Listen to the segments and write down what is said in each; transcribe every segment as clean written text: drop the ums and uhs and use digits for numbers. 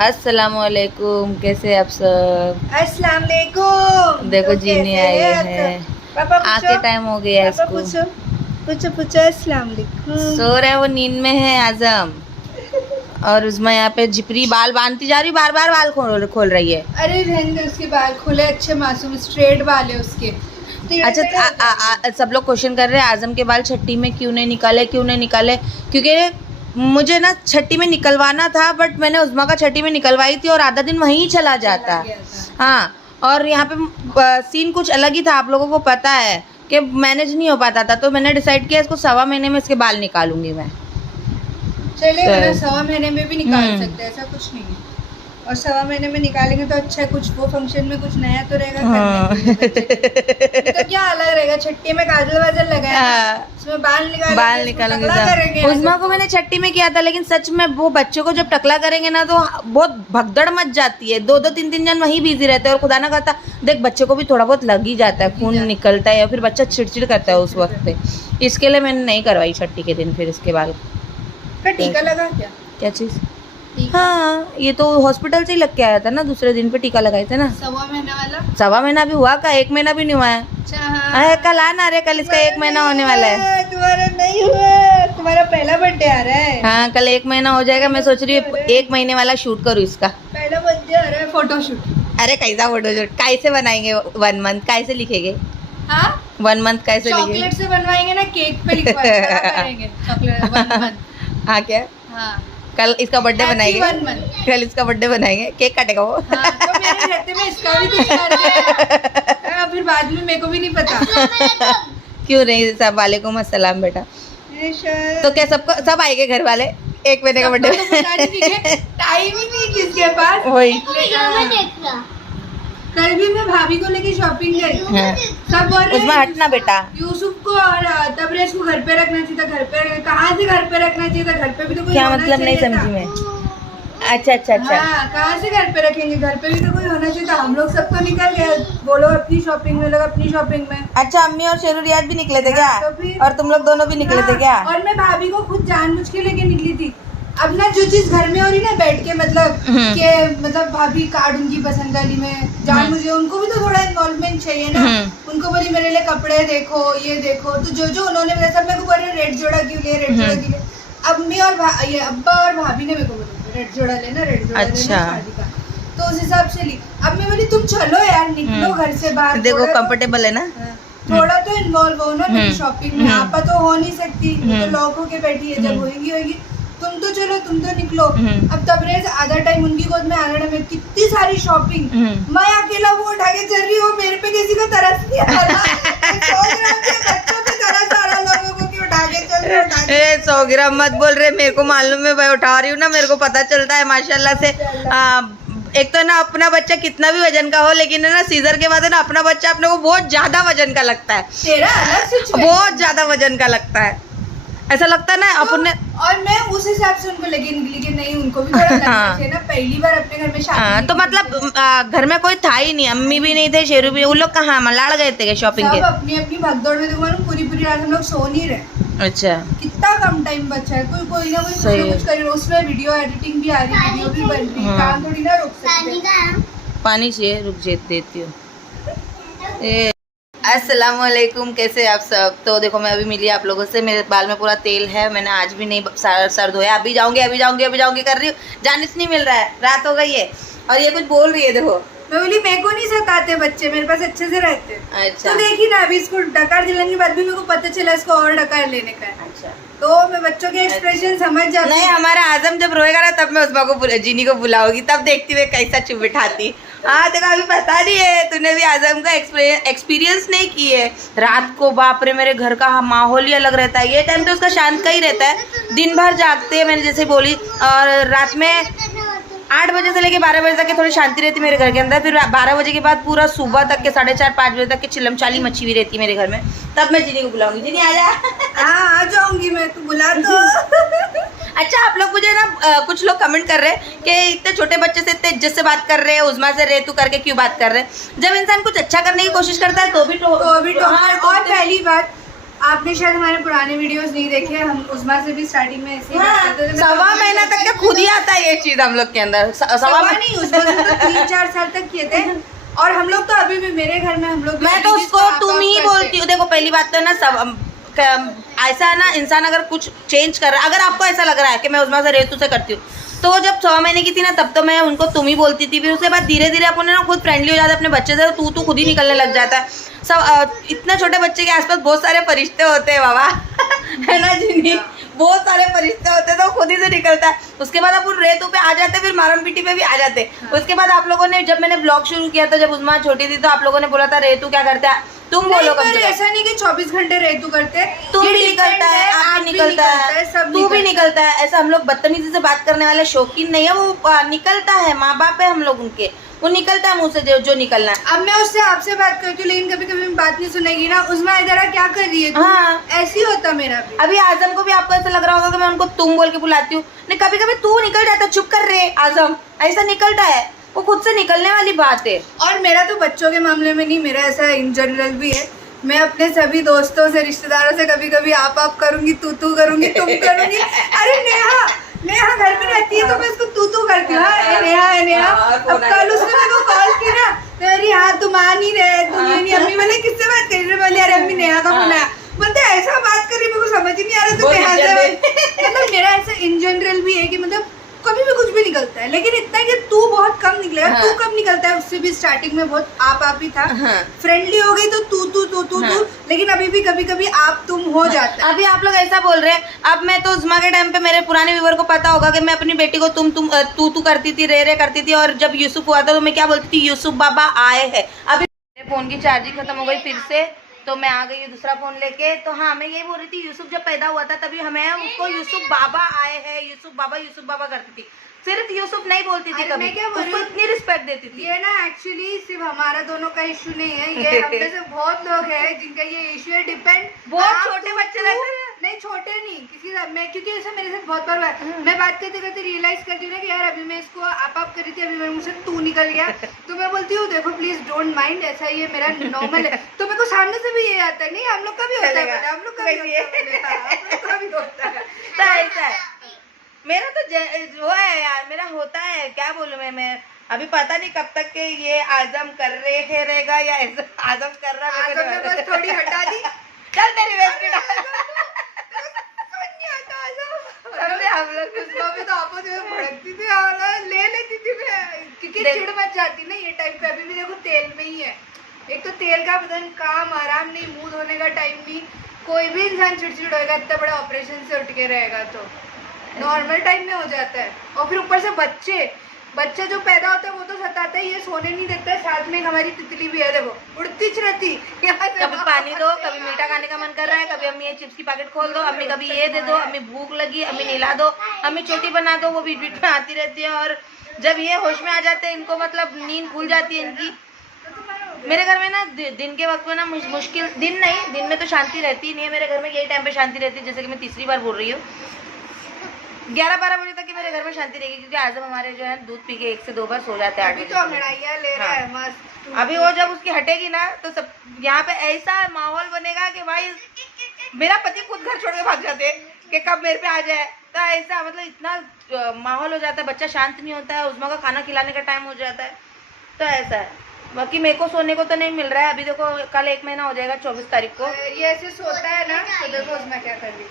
अस्सलामुअलैकुम, कैसे आप सब? अस्सलाम वालेकुम। देखो तो जीनी कैसे आई हैं आप है, सब? पापा आके टाइम हो गया पापा इसको। पूछो पूछो अस्सलाम वालेकुम। सो रहा है, वो नींद में है आजम। और उसमें यहाँ पे झिपरी बाल बांधती जा रही, बार बार बाल खोल रही है। अरे रहने दो, उसके बाल खुले अच्छे मासूम स्ट्रेट बाल है उसके। तो ये अच्छा, मेरा सब लोग क्वेश्चन कर रहे हैं आजम के बाल छठी में क्यों नहीं निकाले, क्यों नहीं निकाले? क्योंकि मुझे ना छठी में निकलवाना था, बट मैंने उज़्मा का छठी में निकलवाई थी और आधा दिन वहीं चला जाता। हाँ, और यहाँ पे सीन कुछ अलग ही था, आप लोगों को पता है कि मैनेज नहीं हो पाता था, तो मैंने डिसाइड किया इसको 1.25 महीने में इसके बाल निकालूंगी मैं। चले तो- वरना 1.25 महीने में भी निकाल हम्म। सकते हैं, ऐसा कुछ नहीं है। और 1.25 महीने में निकालेंगे तो अच्छा है, कुछ वो फंक्शन में कुछ नया तो रहेगा हाँ। करने के लिए बच्चे के। तो क्या अलग रहेगा, छट्टी में काजल वाजल लगाए हाँ। उसमें बाल निकालेंगे करेंगे। उज़्मा को मैंने छठी में किया था, लेकिन सच में वो बच्चों को जब टकला करेंगे ना तो बहुत भगदड़ मच जाती है। 2-2 3-3 जन वहीं बिजी रहते हैं और खुदा ना करता देख बच्चे को भी थोड़ा बहुत लग ही जाता है, खून निकलता है या फिर बच्चा चिड़चिड़ करता है उस वक्त पे। इसके लिए मैंने नहीं करवाई छठी के दिन फिर इसके बाल। का टीका लगा क्या चीज़? टीका हाँ, ये तो हॉस्पिटल से ही लग के आया था ना, दूसरे दिन पे टीका लगाए थे ना। 1.25 महीने वाला। 1.25 महीना भी हुआ का? 1 महीना भी नहीं हुआ है। अच्छा अरे कल आना, अरे कल इसका 1 महीना होने वाला है। तुम्हारा नहीं हुआ, तुम्हारा पहला बर्थडे आ रहा है। हाँ, कल 1 महीना हो जाएगा। मैं सोच रही हूँ 1 महीने वाला शूट करूँ इसका। पहला बर्थडे आ रहा है, फोटोशूट। अरे कैसा फोटोशूट, कैसे बनाएंगे 1 मंथ, कैसे लिखेंगे हाँ 1 मंथ कैसे लिखेंगे? चॉकलेट से बनवाएंगे ना, केक पे लिखवाएंगे चॉकलेट 1 मंथ। हाँ क्या, हाँ कल इसका बर्थडे Happy बनाएंगे, 1 month। कल इसका बर्थडे बनाएंगे, केक काटेगा वो। हाँ, तो मेरे रहते में इसका भी कुछ कर दिया। हाँ, फिर बाद में मेरे को भी नहीं पता। क्यों नहीं सब? वालेकुम अस्सलाम बेटा। तो क्या सबको सब आएंगे घर वाले 1 महीने का बर्थडे? टाइम ही नहीं किसके पास। वही। कल भी मैं भाभी को लेके शॉपिंग गई। हाँ। सब बोल रहे उसमें हैं, हटना बेटा। यूसुफ को और तबरेज को घर पे रखना चाहिए था, घर पे कहाँ से घर पे रखना चाहिए था? घर पे भी तो कोई क्या होना मतलब नहीं चाहिए था। समझी मैं। अच्छा अच्छा अच्छा। हाँ, कहाँ से घर पे रखेंगे? घर पे भी तो कोई होना चाहिए था। हम लोग सब तो निकल गए, वो लोग अपनी शॉपिंग में, लोग अपनी शॉपिंग में। अच्छा, अम्मी और शेरू रियाज भी निकले थे क्या? हाँ, तो फिर- और तुम लोग दोनों भी निकले थे क्या? और मैं भाभी को खुद जानबूझ के लेके निकली थी। अब ना जो चीज घर में हो रही ना बैठ के, मतलब के मतलब भाभी कार्ड उनकी पसंद वाली में जानबूझ के, उनको भी तो थोड़ा इन्वॉल्वमेंट चाहिए ना। उनको बोली मेरे लिए कपड़े देखो, ये देखो, तो जो उन्होंने मेरे सब मेरे को बोल रहे रेड जोड़ा क्यों लिए, रेड जोड़ा क्यों लिए। अम्मी और ये अब्बा और भाभी ने मेरे को बोला रेड जोड़ा लेना, रेड जोड़ा लेना शादी का। तो उस हिसाब से ली। अब मैं बोली तुम चलो यार, निकलो घर से बाहर। देखो कंफर्टेबल है ना। थोड़ा तो इन्वॉल्व हो ना मेरी शॉपिंग में। आपा तो हो नहीं सकती, वो तो लॉक होके बैठी है, जब होगी तुम तो चलो, तुम तो निकलो। अब तबरेज आधा टाइम उनकी गोद में आना में, कितनी सारी शॉपिंग, मैं अकेला वो उठा के चल रही हूँ। मेरे पे किसी को तरस नहीं आ रहा। बच्चों पे तरस आ रहा, लोगों को कि उठा के चल रही है। 100 ग्राम मत बोल रहे, मेरे को मालूम है, मैं उठा रही हूँ ना, मेरे को पता चलता है माशाल्लाह से। एक तो ना अपना बच्चा कितना भी वजन का हो, लेकिन है ना सीजर के बाद है ना अपना बच्चा अपने को बहुत ज्यादा वजन का लगता है। तेरा अलग सिचुएशन, बहुत ज्यादा वजन का लगता है, ऐसा लगता है ना अपने। और मैं उस हिसाब से उनको लेके निकली कि नहीं, उनको भी थोड़ा लगना चाहिए ना, पहली बार अपने घर में शादी। तो मतलब घर में कोई था ही नहीं, अम्मी भी नहीं थे, शेरू भी। उन लोग कहाँ मलाड़ गए थे शॉपिंग के? सब अपनी अपनी भगदौड़ में, देखो ना पूरी रात हम लोग सो नहीं रहे। अच्छा, कितना कम टाइम बचा है, कोई ना कोई कुछ कर, उसमें वीडियो एडिटिंग भी आ रही है, वीडियो भी बन रही है, काम थोड़ी ना रुक सकते। पानी चाहिए, रुक देती हूँ। अस्सलामुअलैकुम, कैसे आप सब? तो देखो मैं अभी मिली आप लोगों से, मेरे बाल में पूरा तेल है, मैंने आज भी नहीं सर धोया। अभी जाऊंगी कर रही हूँ, जानिस नहीं मिल रहा है, रात हो गई है और ये कुछ बोल रही है। देखो मैं बोली मेरे को नहीं सताते बच्चे, मेरे पास अच्छे से रहते हैं। अच्छा, तो देखी ना, अभी इसको डकार दिलाने के बाद भी मेरे को पता चला इसको और डकार लेने का है। अच्छा, तो मैं बच्चों के एक्सप्रेशन समझ जाती नहीं हमारा आजम जब रोएगा ना तब मैं उस्मा को जीनी को बुलाऊंगी, तब देखती हुए कैसा चुप बिठाती। हाँ देखो अभी पता नहीं है, तूने भी आजम का एक्सपीरियंस नहीं की है। रात को बाप रे मेरे घर का माहौल ही अलग रहता है। ये टाइम तो उसका शांत का ही रहता है, दिन भर जागते हैं, मैंने जैसे बोली, और रात में 8 बजे से लेके 12 बजे तक की थोड़ी शांति रहती है मेरे घर के अंदर। फिर 12 बजे के बाद पूरा सुबह तक के 4:30-5 बजे तक की चिल्लम चाली मची हुई रहती है मेरे घर में। तब मैं जीनी को बुलाऊंगी। जीनी आ जा। हाँ आ जाऊंगी मैं, तू बुला तो। अच्छा, आप लोग मुझे ना कुछ लोग कमेंट कर रहे हैं कि इतने छोटे बच्चे से इतने इज्जत से बात कर रहे हैं, उज़्मा से रे तू करके क्यों बात कर रहे हैं? जब इंसान कुछ अच्छा करने की कोशिश करता है तो भी और पहली बात आपने शायद हमारे पुराने वीडियोस नहीं देखे, हम उस्मा से भी स्टार्टिंग में ऐसे ही बात करते थे। सवा महीना तक के खुद ही आता है ये चीज हम लोग के अंदर। सवा नहीं, उस्मा से तो 3-4 साल तक किए थे। और हम लोग तो अभी भी मेरे घर में हम लोग, मैं तो उसको तुम ही बोलती हूँ। देखो पहली बात तो है ना, सब ऐसा है ना, इंसान अगर कुछ चेंज कर रहा है, अगर आपको ऐसा लग रहा है कि मैं उस्मा से रेतू से करती हूँ, तो जब 6 महीने की थी ना तब तो मैं उनको तुम ही बोलती थी। फिर उसके बाद धीरे धीरे अपन ना खुद फ्रेंडली हो जाते अपने बच्चे से, तो तू खुद ही निकलने लग जाता है। सब इतने छोटे बच्चे के आसपास बहुत सारे फरिश्ते होते हैं बाबा है ना जिन्हीं, बहुत सारे फरिश्ते होते हैं, तो खुद ही से निकलता है। उसके बाद अपन रेतू पे आ जाते, फिर मारम पीटी पे भी आ जाते। उसके बाद आप लोगों ने, जब मैंने ब्लॉग शुरू किया था, जब उस्मा छोटी थी, तो आप लोगों ने बोला था रेतू क्या करता है, तुम बोलो कम से कम। ऐसा नहीं कि 24 घंटे रेतू करते, तू भी निकलता है, आप भी निकलता है, तू भी निकलता है। ऐसा हम लोग बदतमीजी से बात करने वाले शौकीन नहीं है, वो निकलता है, माँ बाप है हम लोग उनके, वो निकलता है मुँह से जो निकलना है। अब मैं उससे आपसे बात करती हूँ, लेकिन कभी कभी बात नहीं सुनेगी ना, उस्मा इधर क्या कर रही है। हाँ, ऐसी होता मेरा भी। अभी आजम को भी आपको ऐसा लग रहा होगा कि मैं उनको तुम बोल के बुलाती हूँ, नहीं कभी कभी तू निकल जाता, चुप कर रहे आजम, ऐसा निकलता है, वो खुद से निकलने वाली बात है। और मेरा तो बच्चों के मामले में नहीं, मेरा ऐसा इन जनरल भी है। मैं अपने सभी दोस्तों से, रिश्तेदारों से कभी कभी आप करूंगी, तू करूंगी, तुम करूंगी। अरे नेहा घर में रहती है तो मैं उसको तू करती हूँ। नेहा अब कल उसने मेरे को कॉल की ना, अरे हाँ तुम आ नहीं रहे, तुम ये नहीं। अम्मी बोले किससे बात कर रही, बोले अरे अम्मी नेहा का फोन आया। बोलते ऐसा बात कर रही, मेरे को समझ ही नहीं आ रहा तो नेहा से। मतलब मेरा ऐसा इन जनरल भी है कि मतलब कभी भी कुछ भी निकलता है, लेकिन इतना है कि तू बहुत कम निकलेगा। हाँ। तू कब निकलता है, उससे भी स्टार्टिंग में बहुत आप ही था। हाँ। फ्रेंडली हो गई तो तू हाँ। लेकिन अभी भी कभी कभी आप तुम हो जाता है। अभी आप लोग ऐसा बोल रहे हैं, अब मैं तो उस्मा के टाइम पे मेरे पुराने व्यूअर को पता होगा कि मैं अपनी बेटी को तू करती थी, रे करती थी। और जब यूसुफ हुआ था तो मैं क्या बोलती थी, यूसुफ बाबा आए हैं। अभी मेरे फोन की चार्जिंग खत्म हो गई फिर से, तो मैं आ गई दूसरा फोन लेके। तो हाँ, मैं यही बोल रही थी, यूसुफ जब पैदा हुआ था तभी हमें उसको यूसुफ बाबा आए हैं, यूसुफ बाबा करती थी। सिर्फ यूसुफ नहीं बोलती थी कभी, उसको इतनी रिस्पेक्ट देती थी। ये ना एक्चुअली सिर्फ हमारा दोनों का इशू नहीं है, ये हम में से बहुत लोग हैं जिनका ये इशू है। डिपेंड, बहुत छोटे बच्चे रहते हैं, नहीं छोटे नहीं, किसी मैं, क्योंकि ऐसा मेरे साथ बहुत बार हुआ है। मैं बात करते करते रियलाइज करती हूँ ना कि यार अभी मैं इसको आप कर रही थी, अभी मेरे मुँह से तू निकल गया, तो मैं बोलती हूँ देखो प्लीज डोंट माइंड, ऐसा ये मेरा नॉर्मल है। तो मेरे को सामने से भी ये आता है, नहीं हम लोग का भी होता है, हम लोग का भी होता है। तो ऐसा है मेरा, तो वो है यार, मेरा होता है, क्या बोलूं मैं अभी पता नहीं कब तक के ये आजम कर रहे रहेगा या आजम कर रहा है। आजम ने बस थोड़ी हटा दी, चल तेरी बेइज्जती हम लोग भी तो आपस में भड़कती थी और ले लेती थी मैं, क्योंकि चिढ़ मच जाती ना ये टाइम पे। अभी भी देखो तेल में ही है, एक तो तेल का बदन, काम आराम नहीं, मुंह धोने का टाइम नहीं। कोई भी इंसान चिड़चिड़ होएगा, इतना बड़ा ऑपरेशन से उठ के रहेगा तो नॉर्मल टाइम में हो जाता है। और फिर ऊपर से बच्चे जो पैदा होता है वो तो सताता है, ये सोने नहीं देता है। साथ में हमारी तितली भी है, देखो उड़ती रहती, कभी पानी दो, कभी मीठा खाने का मन कर रहा है, कभी अम्मी ये चिप्स की पैकेट खोल दो, अम्मी कभी ये दे दो, अम्मी भूख लगी, अम्मी नहला दो, अम्मी छोटी बना दो, वो बीच बीच में आती रहती है। और जब ये होश में आ जाते हैं, इनको मतलब नींद खुल जाती है इनकी। मेरे घर में ना दिन के वक्त में ना मुश्किल, दिन में तो शांति रहती नहीं है मेरे घर में, यही टाइम पे शांति रहती है, जैसे कि मैं तीसरी बार बोल रही हूँ। 11-12 बजे तक की मेरे घर में शांति रहेगी, क्योंकि आजम हमारे जो है दूध पी के 1 से 2 बार सो जाते हैं। अभी तो अंगड़ाइयाँ ले रहा है मस्त। अभी वो जब उसकी हटेगी ना तो सब यहाँ पे ऐसा माहौल बनेगा कि भाई मेरा पति खुद घर छोड़ के भाग जाते कि कब मेरे पे आ जाए। तो ऐसा मतलब इतना माहौल हो जाता है, बच्चा शांत नहीं होता है, उस्मा का खाना खिलाने का टाइम हो जाता है। तो ऐसा है, बाकी मेरे को सोने को तो नहीं मिल रहा है। अभी देखो कल 1 महीना हो जाएगा 24 तारीख को। ये ऐसे सोता है ना, तो देखो उस्मा क्या कर रही,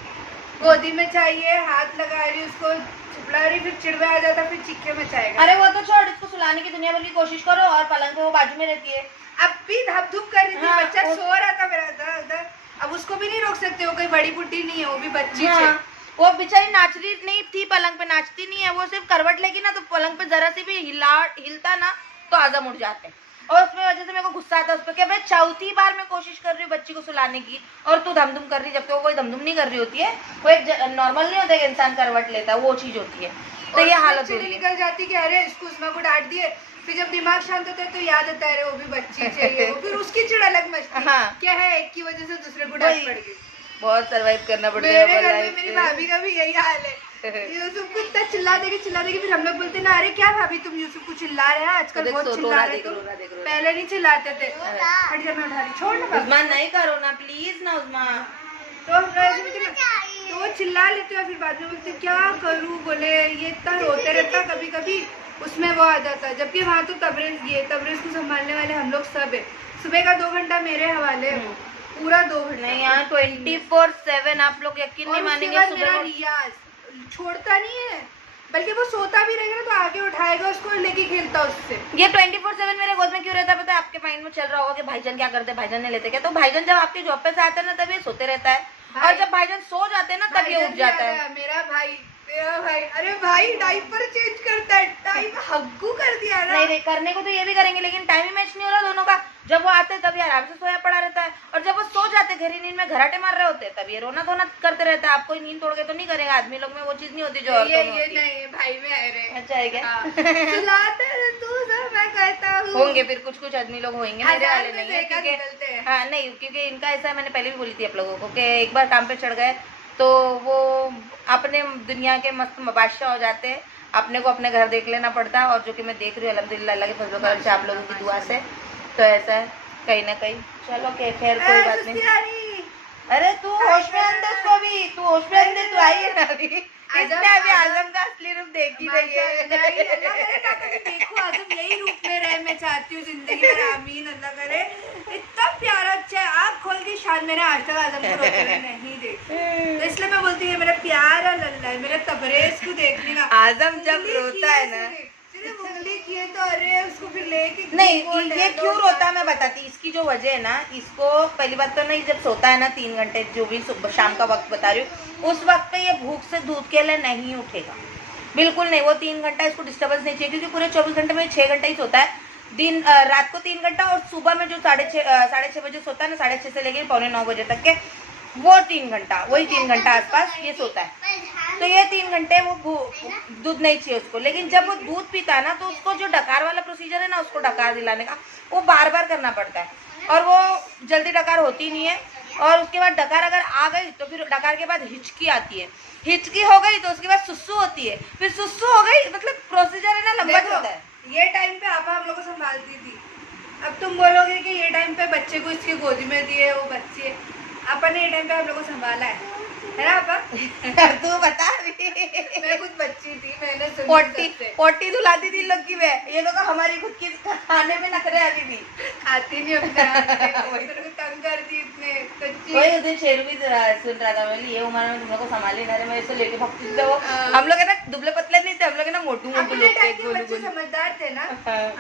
गोदी में चाहिए, हाथ लगा रही, उसको चिपड़ा रही, फिर चिड़वा आ जाता, फिर चीखे मचाएगा। अरे वो तो छोड़, इसको सुलाने की दुनिया भर की कोशिश करो, और पलंग पे वो बाजू में रहती है। अब भी धप धुप कर रही थी। हाँ, बच्चा सो रहा था मेरा इधर, अब उसको भी नहीं रोक सकते, वो कोई बड़ी बुड्ढी नहीं है, वो भी बच्ची है। वो बेचारी नाच रही नहीं थी पलंग पे, नाचती नहीं है वो, सिर्फ करवट लेगी ना तो पलंग पे जरा सी भी हिलता ना तो आजम उठ जाते हैं। और उसमें वजह से मेरे को गुस्सा आता है उस पर कि मैं 4थी बार मैं कोशिश कर रही हूँ बच्ची को सुलाने की और तू धमधुम कर रही, जबकि वो कोई धमधुम नहीं कर रही होती है। वो एक नॉर्मल नहीं होता है इंसान करवट लेता है, वो चीज होती है। तो ये हालत निकल जाती कि अरे इसको उस्मा को डांट दिए, फिर जब दिमाग शांत होता है तो याद आता है वो भी बच्ची चाहिए, फिर उसकी चिड़ अलग मचती। हाँ, क्या है, एक की वजह से दूसरे को डांट पड़ गई। बहुत सर्वाइव करना पड़ता है। मेरे घर में मेरी भाभी का भी यही हाल है, यूसुफ को इतना चिल्ला देगी, फिर हम लोग बोलते ना अरे क्या भाभी तुम यूसुफ को चिल्ला रहे हैं आजकल, बहुत चिल्ला रहे तुम, पहले नहीं चिल्लाते थे। हट जा, मैं उठा रही, छोड़ ना उस्मान, नहीं करो ना प्लीज ना उस्मान, तो वो चिल्ला लेते हैं, फिर बाद में बोलते क्या करूँ, बोले ये इतना रोते रहता कभी कभी, उसमें वो आ जाता है। जबकि वहाँ तो तबरेज को संभालने वाले हम लोग सब है। सुबह का 2 घंटा मेरे हवाले है, वो पूरा 2 घंटा। नहीं यहाँ 24/7 आप लोग यकीन नहीं मानेंगे। मेरा रियाज छोड़ता नहीं है, बल्कि वो सोता भी रहेगा तो आगे उठाएगा उसको, लेके खेलता उससे। ये 24/7 मेरे गोद में क्यों रहता है पता है? आपके माइंड में चल रहा होगा कि भाईजान क्या करते, भाईजान ने लेते क्या? तो भाईजान जब आपके जॉब पे से आते हैं ना तब ये सोते रहता है, और जब भाईजान सो जाते हैं ना तब ये उठ जाता है। मेरा भाई, अरे भाई डाइपर चेंज करता है, टाइम हग्गू कर दिया ना। नहीं करने को तो ये भी करेंगे, लेकिन टाइम ही मैच नहीं हो रहा दोनों का। जब वो आते तब ये आराम से सोया पड़ा रहता है, और जब वो सो जाते गहरी नींद में घराटे मार रहे होते तब ये रोना धोना करते रहता है। आप कोई नींद तोड़ के तो नहीं करेगा, आदमी लोग में वो चीज नहीं होती जो ये नहीं भाई में है रे। अच्छा है क्या? मैं कहता हूँ होंगे फिर कुछ आदमी लोग होंगे, मेरे वाले नहीं है, क्योंकि क्योंकि हाँ नहीं, क्योंकि इनका ऐसा मैंने पहले भी बोली थी आप लोगों को कि एक बार काम पे चढ़ गए तो वो अपने दुनिया के मस्त बादशाह हो जाते हैं, अपने को अपने घर देख लेना पड़ता है। और जो कि मैं देख रही हूँ अल्हम्दुलिल्लाह अल्लाह के फजल करम से, आप लोगों की दुआ से, तो ऐसा है कहीं ना कहीं। चलो के खैर कोई बात नहीं। अरे तू होश में अंदर उसको भी, तू होश में अंदर, तू आई है ना अभी, इसने अभी आजम का असली रूप देखी नहीं है। देखो आजम यही रूप में रहे, मैं चाहती हूँ जिंदगी में, आमीन अल्लाह करे। इतना प्यारा अच्छा है, आँख खोल के शायद मैंने आज तक आजम को रोते हुए नहीं देखी, तो इसलिए मैं बोलती हूँ मेरा प्यारा लल्ला है, मेरे तबरेज को देखने का। आजम जब रोता है ना, उंगली किए तो अरे उसको फिर लेके नहीं ये क्यों रोता है मैं बताती। इसकी जो वजह है ना, इसको पहली बात तो नहीं, जब सोता है ना 3 घंटे, जो भी शाम का वक्त बता रही हूँ, उस वक्त पे ये भूख से दूध के लिए नहीं उठेगा, बिल्कुल नहीं। वो 3 घंटा इसको डिस्टर्बेंस नहीं चाहिए, क्योंकि पूरे 24 घंटे में 6 घंटा ही सोता है। रात को 3 घंटा, और सुबह में जो 6:30 बजे सोता है ना, 6:30 से लेकर 8:45 बजे तक के, वो 3 घंटा, वही 3 घंटा आसपास ये सोता है। तो ये 3 घंटे वो दूध नहीं चाहिए उसको। लेकिन जब वो दूध पीता है ना, तो उसको जो डकार वाला प्रोसीजर है ना, उसको डकार दिलाने का, वो बार बार करना पड़ता है, और वो जल्दी डकार होती नहीं है। और उसके बाद डकार अगर आ गई तो फिर डकार के बाद हिचकी आती है, हिचकी हो गई तो उसके बाद सुसु होती है, फिर सुसु हो गई, मतलब प्रोसीजर है ना लंबा चलता है। ये टाइम पे आपा हम लोग को संभालती थी, अब तुम बोलोगे कि ये टाइम पे बच्चे को इसके गोदी में दिए, वो बच्चे अपन ने ये टाइम पे हम लोग को संभाला है ना आपा? तू बता मैं कुछ बच्ची थी, मैंने पोटी धुलाती थी लोग की मैं, ये लोग हमारी खुद की खाने में नखरे अभी भी खाती नहीं अपने तंग करती इतने कच्ची। वही दिन शेरू भी सुन रहा था, मैं ये उम्र में तुम लोग को संभाले ना, मैं इसको लेके भक्ति थे। वो हम लोग है ना दुबले पतले नहीं थे, हम लोग है ना मोटू लोग थे, बच्चे समझदार थे ना,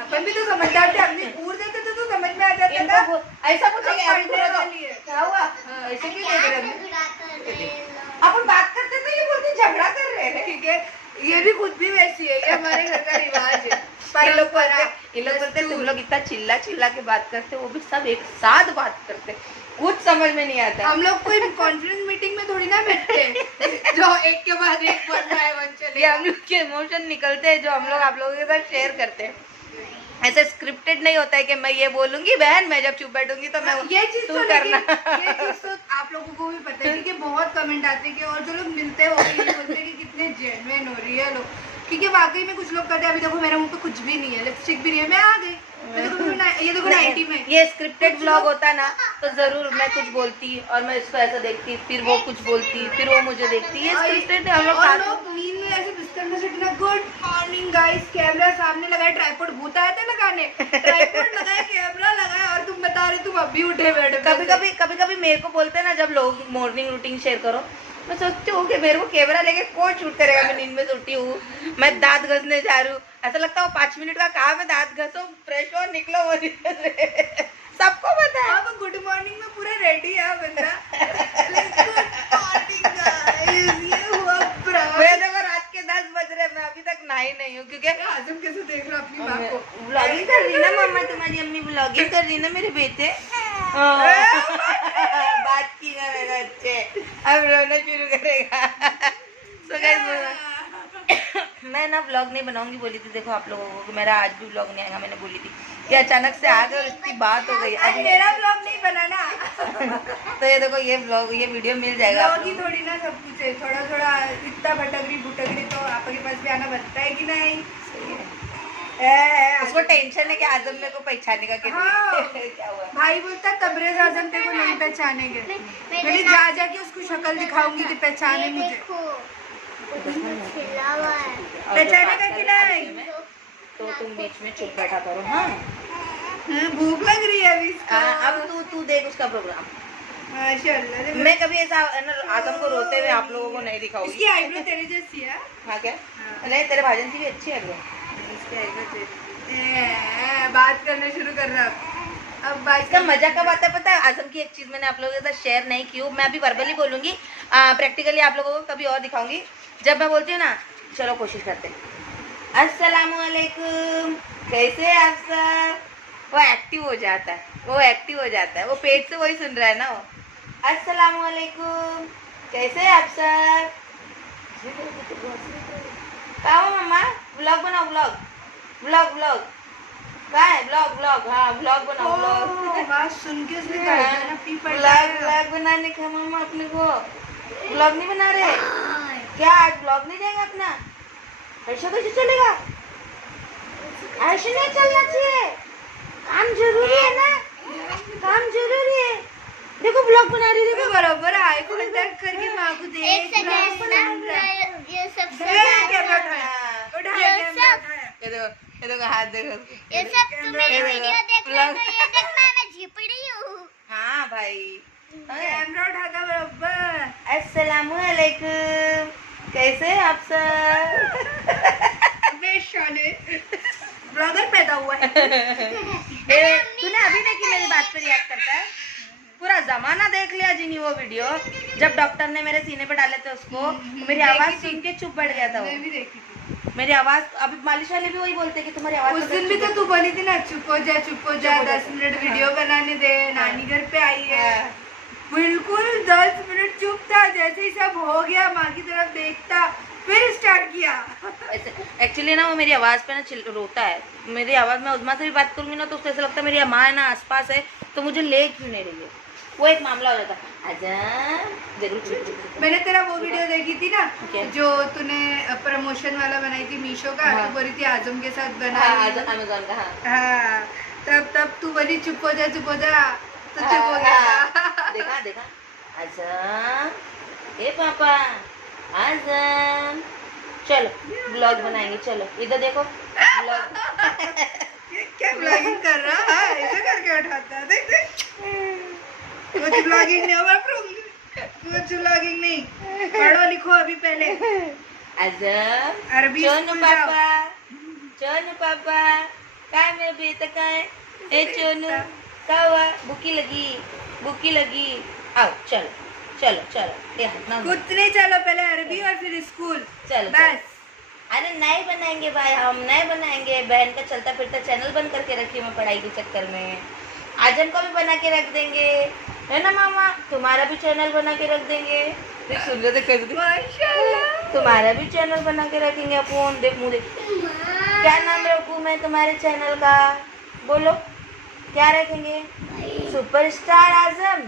अपन भी तो समझदार थे, हमने पूर देते थे तो समझ में आ जाता था। ऐसा पूछेंगे क्या हुआ, ऐसे क्यों देख रहे? अपन बात करते तो ये बोलते झगड़ा कर रहे हैं, ठीक है? ये भी खुद भी वैसी है, ये हमारे घर का रिवाज है। ये लोग बोलते तुम लोग इतना चिल्ला चिल्ला के बात करते, वो भी सब एक साथ बात करते, कुछ समझ में नहीं आता। हम लोग कोई कॉन्फ्रेंस मीटिंग में थोड़ी ना बैठते हैं जो एक के बाद एक बोल रहा है वन चले। ये हम लोग के इमोशन निकलते हैं जो हम लोग आप लोगों के साथ शेयर करते हैं। ऐसे स्क्रिप्टेड नहीं होता है कि मैं ये बोलूंगी बहन, मैं जब चुप बैठूंगी तो मैं ये चीज तो करना। ये चीज तो आप लोगों को भी पता है, क्योंकि बहुत कमेंट आते हैं कि और जो लोग मिलते हो बोलते हैं कि कितने जेन्युइन हो रियल हो, क्योंकि वाकई में कुछ लोग कहते हैं अभी देखो मेरे मुंह पे कुछ भी नहीं है, लिपस्टिक भी नहीं है, मैं आ गई, ये देखो 90 में। ये स्क्रिप्टेड व्लॉग होता ना तो जरूर मैं कुछ बोलती और मैं इसको ऐसा देखती, फिर वो कुछ बोलती, फिर वो मुझे देखती। ये स्क्रिप्टेड है, हम लोग नींद में ऐसे बिस्तर में से गुड मॉर्निंग गाइस, कैमरा सामने लगाए, ट्राइपॉड भूत आए थे लगाने, ट्राइपॉड लगाए, कैमरा लगाया, और तुम बता रहे तुम अभी उठे बैठे। कभी कभी मेरे को बोलते हैं ना जब लोग मॉर्निंग रूटीन शेयर करो, मैं सोचती हूँ कि मेरे को कैमरा लेके कौन शूट करेगा, मैं नींद में सोती हूँ, मैं दांत घसने जा रही हूँ, ऐसा लगता है 5 मिनट का काम है, दांत घसो फ्रेश हो निकलो वो सबको पता है। तो गुड मॉर्निंग में पूरा रेडी है बंदा, देखो रात के 10 बज रहे, मैं अभी तक नहाई नहीं हूँ, क्योंकि आजम कैसे देख रहा अपनी माँ को, ब्लॉगिंग कर रही ना मम्मा, तुम्हारी अम्मी ब्लॉगिंग कर रही ना मेरे बेटे। बात की ना मेरे अच्छे, अब रोना शुरू करेगा। So guys, मैं ना व्लॉग नहीं बनाऊंगी बोली थी, देखो आप लोगों को मेरा आज भी व्लॉग नहीं आएगा, मैंने बोली थी ये अचानक से आ गया और इसकी बात हो गई। आज मेरा व्लॉग नहीं बनाना तो ये देखो ये व्लॉग, ये वीडियो मिल जाएगा। व्लॉग ही थोड़ी ना सब कुछ है, थोड़ा थोड़ा इतना भटकरी भुटकरी तो आपके पास भी आना बनता है कि नहीं? उसको टेंशन है कि आजम मेरे को पहचानेगा कि हाँ। नहीं। क्या हुआ? भाई बोलता तबरेज आजम तेरे को नहीं पहचानेंगे। मेरी जा जाके उसको शक्ल दिखाऊंगी कि पहचाने मुझे। पहचानेगा कि नहीं? तो तुम बीच में चुप बैठा करो। हाँ भूख लग रही है अभी इसको। अब तू देख उसका प्रोग्राम। माशाल्लाह देखो। मैं कभी ऐसा है ना आजम को रोते हुए आप लोगों को नहीं दिखाऊंगी। इसकी आईब्रो तेरे जैसी है। हाँ क्या? हाँ। नहीं तेरे भाजन की भी अच्छी है bro। इसकी आईब्रो तेरी। बात करना शुरू कर रहा अब बात इसका मजा कब आता है पता है? आजम की एक चीज मैंने आप लोगों के साथ शेयर नहीं की हूँ, मैं अभी वर्बली बोलूंगी, प्रैक्टिकली आप लोगों को कभी और दिखाऊंगी। जब मैं बोलती हूँ ना, चलो कोशिश करते हैं, अस्सलामुअलैकुम, कैसे हैं आप सब, वो एक्टिव हो जाता है, वो पेट से वही सुन रहा है ना वो। अस्सलामुअलैकुम, कैसे हैं आप सब? क्या हो मम्मा? व्लॉग बनाओ, व्लॉग क्या है? व्लॉग हाँ व्लॉग बनाओ, व्लॉग। बात सुन के उसने व्लॉग बनाने का मम्मा अपने को व्लॉग नहीं बना रहे क्या? आज व्लॉग नहीं जाएगा अपना? ऐसा कैसे चलेगा? ऐसे नहीं चलना चाहिए, काम जरूरी है ना, काम जरूरी है। देखो ब्लॉग बना रही, देखो बराबर आए को देख करके माँ को देख। एक सेकंड ना, ये सब कैमरा उठाया। ये देखो हाथ देखो। ये सब तुम्हें वीडियो देखना है तो ये देखना मैं झिपड़ी हूँ। हाँ भाई कैमरा उठाता बराबर। अस्सलामुअलैकुम, कैसे हैं आप सब? बेशाले ब्लॉगर पैदा हुआ है। तूने अभी देखी मेरी बात पर याद करता है? पूरा जमाना देख लिया जिनी वो वीडियो, जब डॉक्टर ने मेरे सीने पे डाले थे उसको, मेरी आवाज सुन के चुप बैठ गया था मैं भी वो। देखी थी। मेरी आवाज, अभी मालिश वाले भी वही बोलते कि तुम्हारी आवाज उस दिन भी तो तू बोली थी ना, चुप हो जा 10 मिनट वीडियो बनाने दे, नानी घर पे आई है। बिल्कुल 10 मिनट चुप था, जैसे ही सब हो गया माँ की तरफ देखता, फिर स्टार्ट किया। एक्चुअली ना वो मेरी आवाज पे ना रोता है, मेरी आवाज में उजमा से भी बात करूंगी ना तो उसको ऐसा लगता है मेरी माँ है ना आसपास है, तो मुझे ले क्यों नहीं रही है, वो एक मामला हो जाता है। मैंने तेरा वो वीडियो देखी थी ना, क्या? जो तूने प्रमोशन वाला बनाई थी मीशो का, हाँ। तो बोली थी आजम के साथ बना। अमेजोन का। हाँ हाँ, तब तू बोली चुप हो जा तो चुप हो गया। देखा आजम, ए पापा आजम, चलो ब्लॉग बनाएंगे, चलो इधर देखो ब्लॉग। क्या ब्लॉगिंग कर रहा है? ऐसे करके उठाता है, देख कुछ ब्लॉगिंग नहीं होगा, कुछ ब्लॉगिंग नहीं। पढ़ो लिखो अभी पहले। आजम, अरबी चोनू स्कूल जाओ। पापा काय मेरा बेटा का है? ए चोनू क्या हुआ? भूखी लगी, आओ चलो ये हाथ ना कुछ नहीं, चलो पहले अरबी और फिर स्कूल। चलो बस। अरे नहीं बनाएंगे भाई, हम नहीं बनाएंगे, बहन का चलता फिरता चैनल बंद करके रखी मैं पढ़ाई के चक्कर में। आजम को भी बना के रख देंगे, है ना मामा? तुम्हारा भी चैनल बना के रख देंगे। सुन रहे थे माशाल्लाह। तुम्हारा भी चैनल बना के रखेंगे अपन। देख मुँह देख, क्या नाम रखूं मैं तुम्हारे चैनल का? बोलो क्या रखेंगे? सुपरस्टार आजम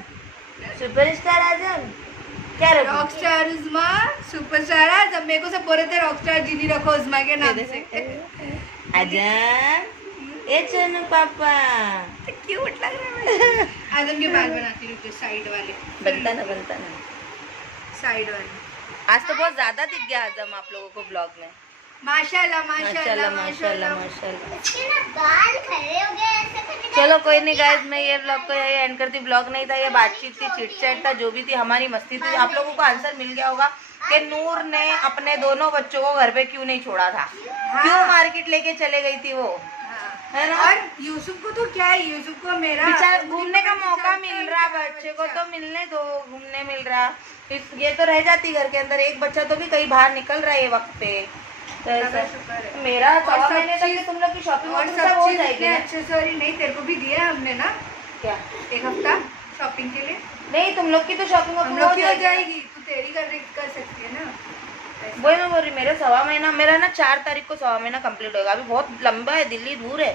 क्या रखूं? रॉकस्टार उज़मा, सुपरस्टार आजम। मेरे को सब बोल रहे थे रॉकस्टार जिनी रखो उज़मा के नाम से। आजम, ए चोनू पापा, क्यूट लग रहा है। आजम के बाल बनाती हूँ साइड वाले, बनता ना साइड वाले। आज तो बहुत ज्यादा दिख गया आजम आप लोगों को ब्लॉग में। माशाल्लाह माशाल्लाह। इसके ना बाल खड़े हो गए ऐसे करके। चलो कोई नहीं गाइस, मैं ये ब्लॉग को यही एंड करती। ब्लॉग नहीं था, ये बातचीत थी, चिटचैट था, जो भी थी हमारी मस्ती थी। आप लोगों को आंसर मिल गया होगा कि नूर ने अपने दोनों बच्चों को घर पे क्यों नहीं छोड़ा था, क्यों मार्केट लेके चले गई थी वो, है ना? और यूसुफ को तो क्या है, यूसुफ को मेरा बेचारा घूमने का मौका मिल रहा, बच्चे को तो मिलने दो, घूमने मिल रहा। ये तो रह जाती घर के अंदर, एक बच्चा तो भी कहीं बाहर निकल रहा है ये वक्त पे। तो ऐसा मेरा 6 महीने तक तुम लोग की शॉपिंग और सब हो चीज जाएगी ना? एक्सेसरी नहीं तेरे को भी दिया है हमने ना, क्या एक हफ्ता शॉपिंग के लिए। नहीं, तुम लोग की तो शॉपिंग हम लोग की हो जाएगी, तू तेरी कर सकती है ना। वही मैं बोल रही, मेरा 1.25 महीना, मेरा ना 4 तारीख को 1.25 महीना कंप्लीट होगा। अभी बहुत लंबा है, दिल्ली दूर है।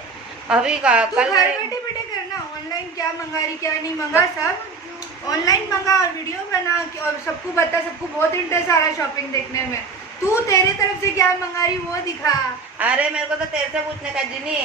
अभी तू कल घर बैठे बैठे करना, ऑनलाइन क्या मंगा रही क्या नहीं मंगा, सब ऑनलाइन मंगा और वीडियो बना और सबको बता। सबको बहुत इंटरेस्ट आ रहा है शॉपिंग देखने में, तू तेरे तरफ से क्या मंगा रही वो दिखा। अरे मेरे को तो तेरे से पूछने का जिनी,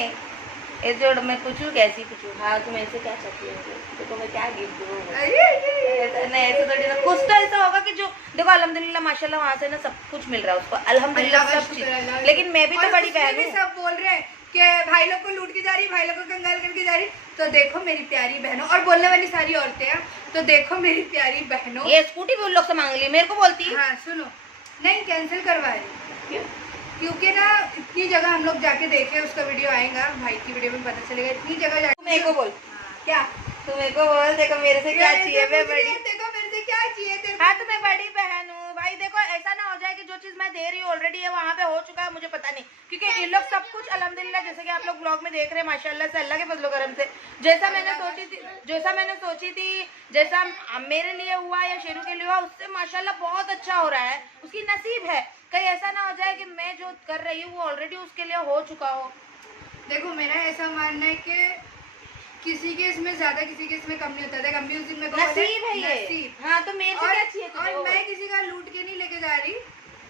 ये जो मैं पूछूं कैसी पूछूं, हाँ तुम ऐसे क्या चाहती हो, देखो मैं क्या गिफ्ट दूँ। नहीं ऐसे थोड़ी ना, कुछ तो ऐसा होगा कि जो देखो अल्हम्दुलिल्लाह माशाल्लाह वहाँ से ना सब कुछ मिल रहा है उसको, अल्हम्दुलिल्लाह सब चीज। लेकिन मैं भी तो बड़ी बहन हूँ। सब बोल रहे हैं कि भाई लोग को लूट के जा रही, भाई लोग को कंगाल करके जा रही। तो देखो मेरी प्यारी बहनों, और बोलने वाली सारी औरतें हैं, तो देखो मेरी प्यारी बहनों, ये स्कूटी भी उन लोग से मांग ली, मेरे को बोलती है। हाँ सुनो, नहीं कैंसिल करवा रही क्योंकि ना इतनी जगह हम लोग जाके देखे, उसका वीडियो आएगा भाई की वीडियो में पता चलेगा, इतनी जगह जाके। मेरे को बोल क्या, तू मेरे को बोल, देखो मेरे से क्या चाहिए, मैं बड़ी, देखो मेरे से क्या चाहिए तेरे। हाँ तो मैं बड़ी बहन हूँ भाई। देखो ऐसा ना हो जाए कि जो चीज मैं दे रही हूँ ऑलरेडी है वहाँ पे हो चुका है, मुझे पता नहीं, क्योंकि इन लोग सब कुछ अल्हम्दुलिल्लाह जैसे कि आप लोग ब्लॉग में देख रहे हैं माशाल्लाह से, अल्लाह के फजलो करम से जैसा मैंने सोची थी, जैसा मेरे लिए हुआ या शेरू के लिए हुआ, उससे माशाल्लाह बहुत अच्छा हो रहा है, उसकी नसीब है। कहीं ऐसा ना हो जाए कि मैं जो कर रही हूँ वो ऑलरेडी उसके लिए हो चुका हो। देखो मेरा ऐसा मानना है कि किसी के इसमें ज्यादा किसी के इसमें कम नहीं होता है, कमी उस दिन में नसीब है ये। हाँ तो मेरे से क्या चाहिए तुझे? और मैं किसी का लूट के नहीं लेके जा रही,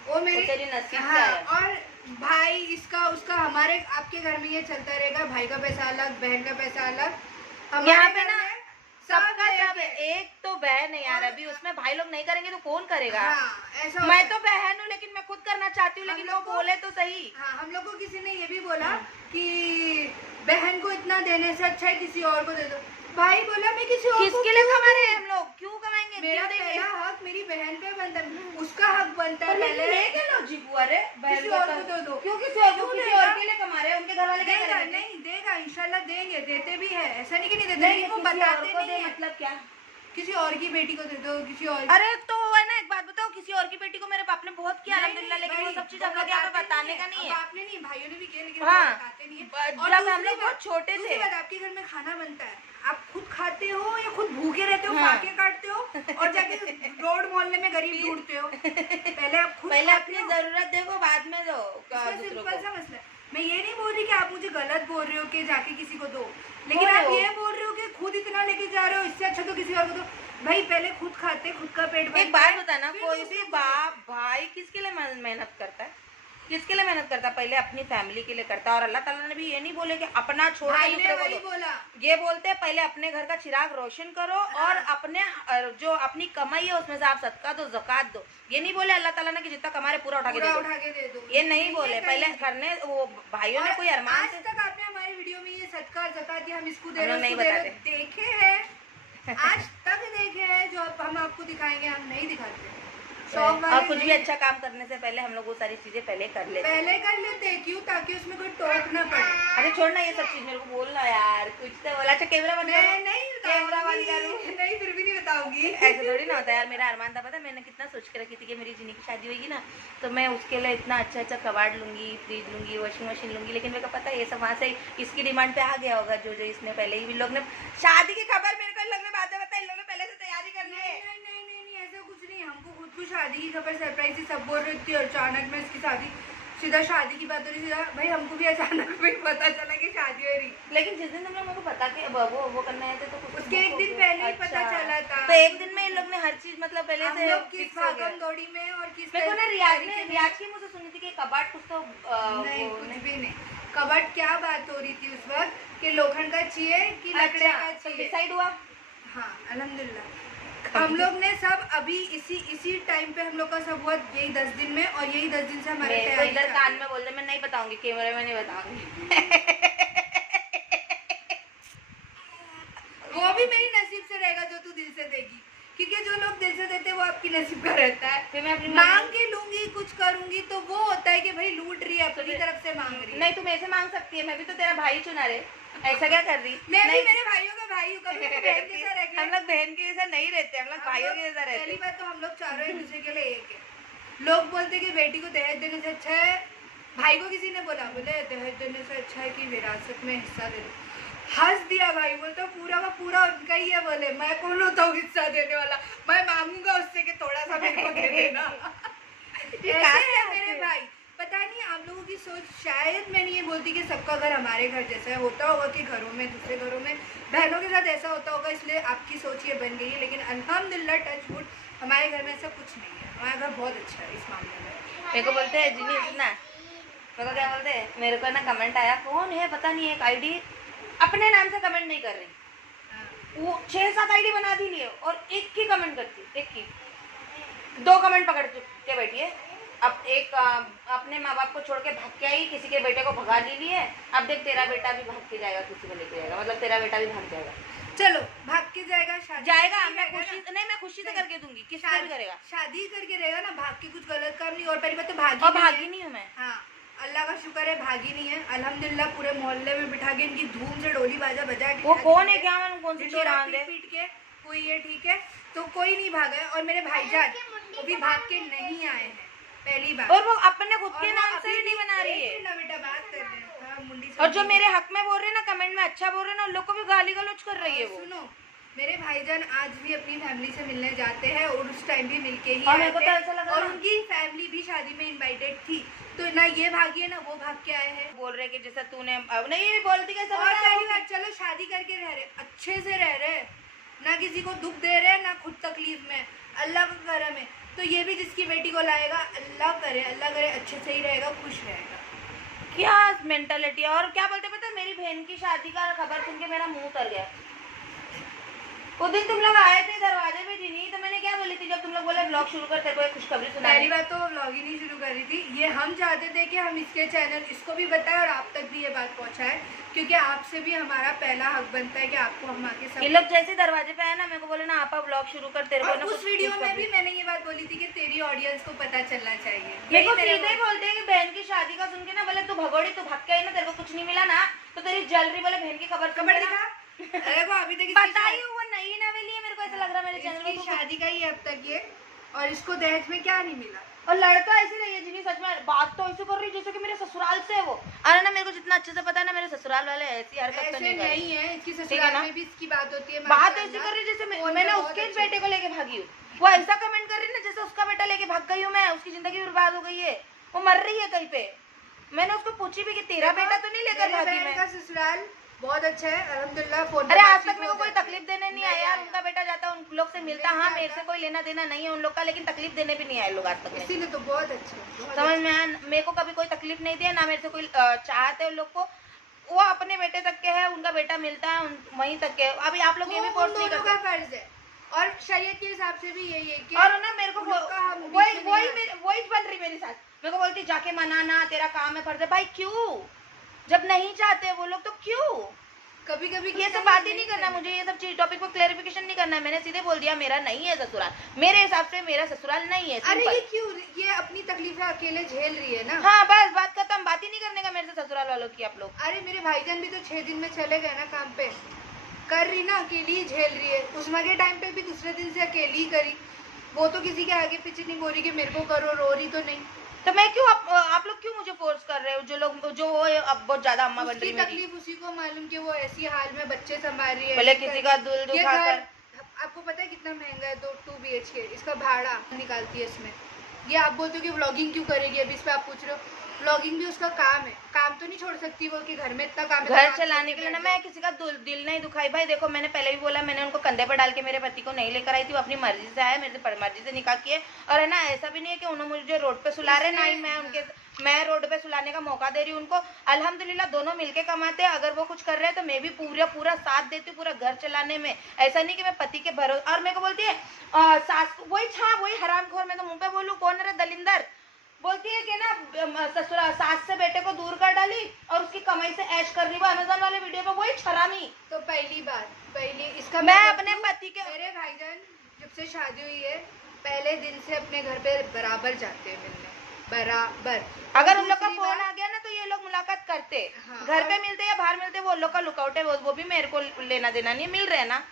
वो मेरी तेरी नसीब से हाँ, है। और भाई इसका उसका हमारे आपके घर में ये चलता रहेगा, भाई का पैसा अलग, बहन का पैसा अलग। यहाँ पे ना सबका सब है, एक तो बहन है यार, अभी उसमें भाई लोग नहीं करेंगे तो कौन करेगा? हाँ, ऐसा मैं तो बहन हूँ लेकिन मैं खुद करना चाहती हूँ, लेकिन लोग बोले तो सही। हाँ, हम लोग को किसी ने ये भी बोला कि बहन को इतना देने से अच्छा है किसी और को दे दो। भाई बोला मैं किसी और किसके लिए कमा रहे हैं हम लोग, क्यों कमाएंगे? मेरा पहला हक मेरी बहन पे बनता है, उसका हक बनता है पहले। अरे किसी और को दे दो, क्यों किसी और के लिए कमा रहे हैं? उनके घर वाले क्या देगा करेंगे? नहीं देगा, इंशाल्लाह देंगे, देते भी है, ऐसा नहीं कि नहीं देते, लेकिन वो बताते नहीं है। मतलब क्या? किसी और की बेटी को दे दो, किसी और अरे तो है ना, एक बात बताओ, किसी और की बेटी को मेरे बाप ने बहुत किया अल्हम्दुलिल्लाह, लेकिन वो सब चीज हम लोग यहाँ पे बताने का नहीं है। आपने नहीं, भाइयों ने भी किया, लेकिन हाँ, बताते नहीं है। जब हम लोग बहुत छोटे थे, आपके घर में खाना बनता है, आप खुद खाते हो या खुद भूखे रहते हो, फाके काटते हो और जाके रोड मोहल्ले में गरीब ढूंढते हो? पहले आप खुद, पहले अपनी जरूरत देखो, बाद में दो। सिंपल सा मसला है। मैं ये नहीं बोल रही कि आप मुझे गलत बोल रहे हो कि जाके किसी को दो, लेकिन आप ये बोल रहे हो कि खुद इतना लेके जा रहे हो, इससे अच्छा तो किसी और को दो। भाई पहले खुद खाते, खुद का पेट भरते। एक बात बता ना, कोई भी बाप भाई किसके लिए मेहनत करता है? किसके लिए मेहनत करता है? पहले अपनी फैमिली के लिए करता है। और अल्लाह ताला ने भी ये नहीं बोले कि अपना छोड़ के दूसरे को दो, बोला, ये बोलते हैं पहले अपने घर का चिराग रोशन करो और अपने जो अपनी कमाई है उसमें से आप सदका दो, ज़कात दो। ये नहीं बोले अल्लाह ताला ने कि जितना कमा रहे पूरा उठा के दे दो, ये नहीं बोले। पहले करने वो भाइयों ने कोई अरमान आज तक आपने हमारी वीडियो में ये सदका ज़कात हम इसको दे हम नहीं रहे बताते, देखे हैं, आज तक देखे हैं, जो हम आपको दिखाएंगे हम नहीं दिखाते। और कुछ भी अच्छा काम करने से पहले हम लोग वो सारी चीजें पहले कर लेते क्यों? ताकि उसमें कोई टोक ना पड़े। अरे छोड़ना ये सब चीज, मेरे को बोलना यार कुछ तो बोला। अच्छा कैमरा बंद करो। नहीं कैमरा बंद करूं? नहीं, फिर भी नहीं बताऊंगी। ऐसे थोड़ी ना होता है यार, मेरा अरमान था पता, मैंने कितना सोच के रखी थी कि मेरी जिनी की शादी होगी ना तो मैं उसके लिए इतना अच्छा अच्छा कबाड़ लूंगी, फ्रिज लूंगी, वॉशिंग मशीन लूंगी। लेकिन मेरे को पता है ये सब वहाँ से इसकी डिमांड पे आ गया होगा, जो जो इसने पहले ही लोग ने शादी की खबर मेरे को इन लोग ने बातें बताई, इन लोग ने पहले से तैयारी कर ली है। नहीं, ऐसा कुछ नहीं। हमको खुद को शादी की खबर सरप्राइज ही सब बोल रही थी, अचानक में इसकी शादी, सीधा शादी की बात हो रही, सीधा भाई हमको भी अचानक में पता चला कि शादी हो रही। लेकिन जिस दिन तुमने मेरे को पता कि वो करने आए थे तो कुछ उसके एक दिन पहले ही पता चला था। तो एक दिन में इन लोग ने हर चीज मतलब पहले से किस भागम दौड़ी में और किस मेरे को ना रियाज की मुझे सुनी थी कि कबाड़ कुछ तो नहीं, कुछ भी नहीं। कबाड़ क्या बात हो रही थी उस वक्त कि लोखंड का चाहिए कि लकड़े का चाहिए, डिसाइड हुआ। हाँ अल्हम्दुलिल्लाह हम लोग ने सब अभी इसी टाइम पे हम लोग का सब हुआ, यही 10 दिन में, और यही 10 दिन से हमारे तैयारी इधर कान में बोल दे, मैं नहीं बताऊंगी, कैमरे में नहीं बताऊंगी। वो भी मेरी नसीब से रहेगा जो तू दिल से देगी, क्योंकि जो लोग दिल से देते हैं वो आपकी नसीब का रहता है। फिर मैं अपनी मांग के लूंगी, कुछ करूंगी तो वो होता है कि भाई लूट रही है, अपनी तरफ से मांग रही है। नहीं तुम ऐसे मांग सकती है, मैं भी तो तेरा भाई चुना रे, ऐसा क्या कर रही? मैं भी मेरे भाइयों का भाई हूँ, कभी बहन के जैसा रह हम लोग बहन के जैसा नहीं रहते, हम लोग भाइयों के जैसा रहते। पहली बात तो हम लोग चारों एक दूसरे के लिए एक है। लोग बोलते कि बेटी को दहेज देने से अच्छा है, भाई को किसी ने बोला, बोले दहेज देने से अच्छा है कि विरासत में हिस्सा दे दो। हंस दिया भाई, बोलता पूरा का पूरा उनका ही है। बोले मैं कौन होता हूँ हिस्सा देने वाला, मैं मांगूंगा उससे कि थोड़ा सा मेरे को दे देना। ऐसे है मेरे भाई। पता नहीं आप लोगों की सोच, शायद मैं नहीं ये बोलती कि सबका घर हमारे घर जैसा है, होता होगा कि घरों में, दूसरे घरों में बहनों के साथ ऐसा होता होगा, इसलिए आपकी सोच ये बन गई है। लेकिन अल्हम्दुलिल्लाह टच वुड हमारे घर में ऐसा कुछ नहीं है, हमारा घर बहुत अच्छा है इस मामले में। मेरे को बोलते हैं जिनी सुना, मेरे को क्या बोलते हैं, मेरे को ना कमेंट आया, कौन है पता नहीं, एक आईडी अपने नाम से कमेंट नहीं कर रही, वो 6-7 आईडी बना दी लिए और एक ही कमेंट करती, एक ही 2 कमेंट पकड़ के बैठी है। अब एक अपने माँ बाप को छोड़ के भाग के आई, किसी के बेटे को भगा ली है, अब देख तेरा बेटा भी भाग के जाएगा, किसी को लेके जाएगा, मतलब तेरा बेटा भी भाग जाएगा। चलो भाग के जाएगा, शादी जाएगा, करके मैं रहेगा खुशी ना। नहीं, मैं खुशी से करके दूंगी, किसी का भी करेगा, शादी करके रहेगा ना, भाग के कुछ गलत काम नहीं। और पहली बात तो भागी और नहीं भागी है। नहीं हूँ मैं। हाँ, अल्लाह का शुक्र है भागी नहीं है, अल्हम्दुलिल्लाह। पूरे मोहल्ले में बिठा के इनकी धूम से डोली बाजा बजा के वो कौन है, क्या मैं कौन सी चीज ढिंढोरा आंदे, पीट के कोई ये, ठीक है, तो कोई नहीं भागा है। और मेरे भाईजान वो भी भाग के नहीं आए हैं, पहली बार। और वो अपने खुद के और नाम वो से ही नहीं बना रही है। एक मिनट ना बेटा, बात कर रहे हैं। हाँ, मुंडी से और जो मेरे हक में बोल रहे हैं ना, कमेंट में अच्छा बोल रहे हैं ना, उन लोग को भी गाली गलौज कर रही है वो। सुनो, मेरे भाईजान आज भी अपनी फैमिली से मिलने जाते हैं और उस टाइम भी मिलके ही और आए मेरे को थे। तो ऐसा लगा और ना- उनकी फैमिली भी शादी में इनवाइटेड थी, तो ना ये भागी है ना वो भाग के आए हैं। बोल रहे कि जैसा तूने अब नहीं, ये बोलती कैसे और पहली बात, चलो शादी करके रह रहे, अच्छे से रह रहे, ना किसी को दुख दे रहे, ना खुद तकलीफ में, अल्लाह का करम है। तो ये भी जिसकी बेटी को लाएगा, अल्लाह करे अच्छे से ही रहेगा, खुश रहेगा। क्या मेंटालिटी है। और क्या बोलते पता है, मेरी बहन की शादी का खबर सुन के मेरा मुंह उतर गया। वो दिन तुम लोग आए थे दरवाजे पे जिनी, तो मैंने क्या बोली थी जब तुम लोग बोले ब्लॉग शुरू कर, तेरे को एक खुशखबरी सुनाई। पहली बात तो व्लॉग ही नहीं शुरू कर रही थी, ये हम चाहते थे कि हम इसके चैनल इसको भी बताएं और आप तक भी ये बात पहुंचाएं, क्योंकि आपसे भी हमारा पहला हक बनता है कि आपको हम आके ये सब। लोग जैसे दरवाजे पे आए ना, मेरे को बोले ना आपा ब्लॉग शुरू कर, तेरे को और ना उस कुछ वीडियो में खुशखबरी। भी मैंने ये बात बोली थी कि तेरी ऑडियंस को पता चलना चाहिए। मेरे को यही मेरे सीधे ही बोलते हैं कि बहन की शादी का सुन के ना, बोले तू भगोड़ी, तू भाग के आई ना, तेरे को कुछ नहीं मिला ना, तो तेरी ज्वेलरी बोले बहन की खबर कमर दिखा। अरे वो अभी तक पता ही वो नई नवेली है, मेरे को ऐसा लग रहा है मेरे चैनल इसकी में शादी का ही अब तक ये, और इसको दहेज में क्या नहीं मिला। और लड़का ऐसी रही है जिन्हें, सच में बात तो ऐसे कर रही है जैसे कि मेरे ससुराल से है वो। अरे ना, मेरे को जितना अच्छे से पता है ना, मेरे ससुराल वाले ऐसी हरकत तो ऐसे नहीं कर नहीं है, इसकी ठीक है ससुराल ना? में भी इसकी बात होती है। बात माशाल्लाह। ऐसी कर रही है जैसे फोन मैंने पे बहुत उसके अच्छे- बेटे को लेके भागी हूँ। वो ऐसा कमेंट कर रही है ना जैसे उसका बेटा लेके भाग गई हूँ मैं, उसकी जिंदगी बर्बाद हो गई है, वो मर रही है कहीं पे। मैंने उसको पूछी भी कि तेरा बेटा तो नहीं लेकर मेरी भागी बहन मैं। का ससुराल बहुत अच्छा है, अल्हम्दुलिल्लाह। फोन पे अरे आज बातचीत तक मेरे को हो कोई जाती है। तकलीफ देने नहीं आया नहीं यार, आया। उनका बेटा जाता उन लोग से मिलता। नहीं हाँ, आता। मेरे से कोई लेना देना नहीं है उन लोग का, लेकिन तकलीफ देने भी नहीं आए लोग आज तक में। इसीलिए तो बहुत अच्छे हैं, बहुत समझ अच्छे। में आया? मेरे को कभी कोई तकलीफ नहीं दिया, ना मेरे से कोई चाहत है उन लोग को। वो अपने बेटे तक के है, उनका बेटा मिलता है वहीं तक के। अभी आप लोग ये भी वो फोर्स उन नहीं दोनों करते। का फर्ज है, और शरीयत के हिसाब से भी यही है कि और ना मेरे को उन लोग का हम बीच वही में वही नहीं आते। वही बन रही मेरी साथ। मेरे को बोलती जाके मनाना, तेरा काम है, फर्ज है। भाई क्यों? जब नहीं चाहते वो लोग तो क्यों? कभी कभी ये सब बात ही नहीं करना मुझे, ये सब चीज टॉपिक पर क्लैरिफिकेशन नहीं करना है। मैंने सीधे बोल दिया मेरा नहीं है ससुराल, मेरे हिसाब से मेरा ससुराल नहीं है। अरे सिंपल। ये क्यों, ये अपनी तकलीफें अकेले झेल रही है ना। हाँ बस बात खत्म, बात ही नहीं करने का मेरे से ससुराल वालों की आप लोग। अरे मेरे भाईजान भी तो 6 दिन में चले गए ना काम पे, कर रही ना, अकेली ही झेल रही है। उस्मा के टाइम पे भी दूसरे दिन से अकेली ही करी, वो तो किसी के आगे पीछे नहीं बोल रही कि मेरे को करो, रो रही तो नहीं। तो मैं क्यों आप लोग क्यों मुझे फोर्स कर रहे हो? जो लोग जो वो अब बहुत ज्यादा अम्मा बन उसकी रही मेरी। तकलीफ उसी को मालूम कि वो ऐसी हाल में बच्चे संभाल रही है। भले किसी का दिल ये दुखाकर। घर आपको पता है कितना महंगा है? 2 BHK, इसका भाड़ा निकालती है इसमें। ये आप बोलते हो कि व्लॉगिंग क्यों करेगी, अभी इस पे आप पूछ रहे हो। व्लॉगिंग भी उसका काम है, काम तो नहीं छोड़ सकती वो कि घर में इतना काम है तो घर काम चलाने करके के लिए ना बैठ मैं किसी का दिल नहीं दुखाई। भाई देखो, मैंने पहले भी बोला, मैंने उनको कंधे पर डाल के मेरे पति को नहीं लेकर आई थी। वो अपनी मर्जी से आए, मेरे से मर्जी से निकाह किए। और है ना, ऐसा भी नहीं है कि उन्होंने मुझे रोड पे सुला रहे, ना ही मैं रोड पे सुलाने का मौका दे रही हूँ उनको। अल्हम्दुलिल्लाह दोनों मिलके कमाते हैं। अगर वो कुछ कर रहे हैं तो मैं भी पूरा साथ देती हूँ पूरा घर चलाने में। ऐसा नहीं कि मैं पति के भरोसे। और मेरे को बोलती है सास को, वही हरामखोर, मैं तो मुंह पे बोलूँ, कौन है दलिंदर, बोलती है कि ना ससुरा सास से बेटे को दूर कर डाली और उसकी कमाई से ऐश कर रही। वो अमेज़न वाले वीडियो पे वही छरामी। तो पहली इसका मैं मतलब अपने तो पति के मेरे भाईजान जब से शादी हुई है पहले दिन से अपने घर पे बराबर जाते हैं मिलने, बराबर। अगर उन लोग का दूसरी फोन बात- आ गया ना तो ये लोग मुलाकात करते। हाँ, घर पे और- मिलते या बाहर मिलते, वो लोग का लुकआउट है, वो भी मेरे को लेना देना नहीं, मिल रहे हैं ना।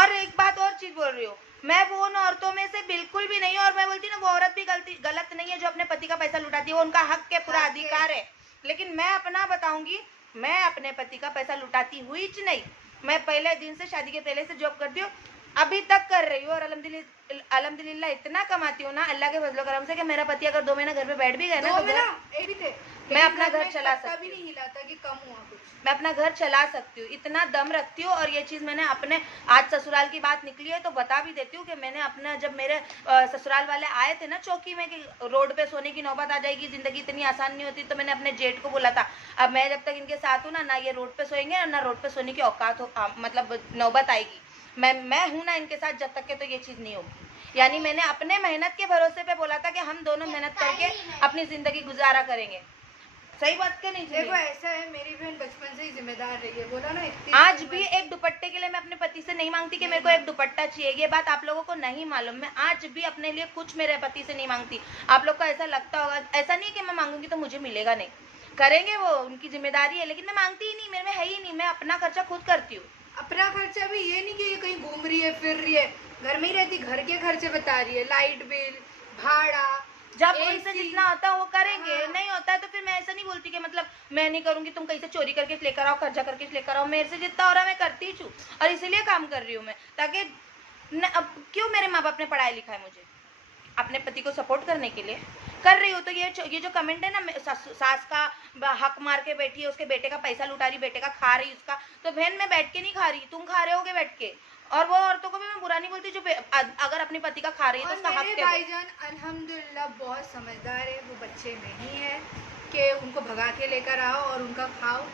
और एक बात और चीज बोल रही हूँ, मैं वो उन औरतों में से बिल्कुल भी नहीं हूँ। और मैं बोलती हूँ ना, वो औरत भी गलत नहीं है जो अपने पति का पैसा लुटाती है, वो उनका हक है, पूरा हक है। अधिकार है। लेकिन मैं अपना बताऊंगी, मैं अपने पति का पैसा लुटाती हुई च नहीं। मैं पहले दिन से, शादी के पहले से जॉब करती हूँ, अभी तक कर रही हूँ। और अल्हम्दुलिल्लाह इतना कमाती हूँ ना अल्लाह के फजलो करम से कि मेरा पति अगर 2 महीना घर पे बैठ भी गए ना 2 तो महीना एक भी थे मैं अपना घर में चला पत्ता सकती भी नहीं हिलाता कि कम हुआ कुछ। मैं अपना घर चला सकती हूँ, इतना दम रखती हूँ। और ये चीज़ मैंने अपने, आज ससुराल की बात निकली है तो बता भी देती हूँ कि मैंने अपना, जब मेरे ससुराल वाले आए थे ना चौकी में कि रोड पे सोने की नौबत आ जाएगी, ज़िंदगी इतनी आसान नहीं होती, तो मैंने अपने जेठ को बोला था अब मैं जब तक इनके साथ हूँ ना ये रोड पे सोएंगे ना रोड पे सोने की औकात हो, मतलब नौबत आएगी। मैं हूँ ना इनके साथ जब तक के, तो ये चीज़ नहीं होगी। यानी मैंने अपने मेहनत के भरोसे पे बोला था कि हम दोनों मेहनत करके अपनी ज़िंदगी गुजारा करेंगे। सही बात क्या नहीं? देखो ऐसा है, मेरी बहन बचपन से ही जिम्मेदार रही है, बोला ना इतनी। आज भी एक दुपट्टे के लिए मैं अपने पति से नहीं मांगती कि मेरे को एक दुपट्टा चाहिए, ये बात आप लोगों को नहीं मालूम। मैं आज भी अपने लिए कुछ मेरे पति से नहीं मांगती। आप लोग को ऐसा लगता होगा, ऐसा नहीं कि मैं मांगूंगी तो मुझे मिलेगा, नहीं, करेंगे वो, उनकी जिम्मेदारी है, लेकिन मैं मांगती ही नहीं, मेरे में है ही नहीं। मैं अपना खर्चा खुद करती हूँ। अपना खर्चा भी ये नहीं कि ये कहीं घूम रही है फिर रही है, घर में ही रहती, घर के खर्चे बता रही है, लाइट बिल, भाड़ा, जब AC, उनसे जितना होता है वो करेंगे। हाँ। नहीं होता है तो फिर मैं ऐसा नहीं बोलती कि मतलब मैं नहीं करूंगी, तुम कहीं से चोरी करके लेकर आओ, कर्जा करके लेकर आओ। मेरे से जितना हो रहा है मैं करती हूँ, और इसीलिए काम कर रही हूँ मैं, ताकि अब क्यों मेरे माँ बाप ने पढ़ाया लिखा है मुझे अपने पति को सपोर्ट करने के लिए कर रही हूँ। तो ये जो कमेंट है ना, सास का हक मार के बैठी है, उसके बेटे का पैसा लुटा रही, बेटे का खा रही उसका, तो बहन मैं बैठ के नहीं खा रही, तुम खा रहे होगे बैठ के। और वो औरतों को भी मैं बुरा नहीं बोलती जो अगर अपने पति का खा रही है तो उसका हक मेरे है। भाईजान अल्हम्दुलिल्लाह बहुत समझदार है, वो बच्चे नहीं है कि उनको भगा के लेकर आओ और उनका खाओ।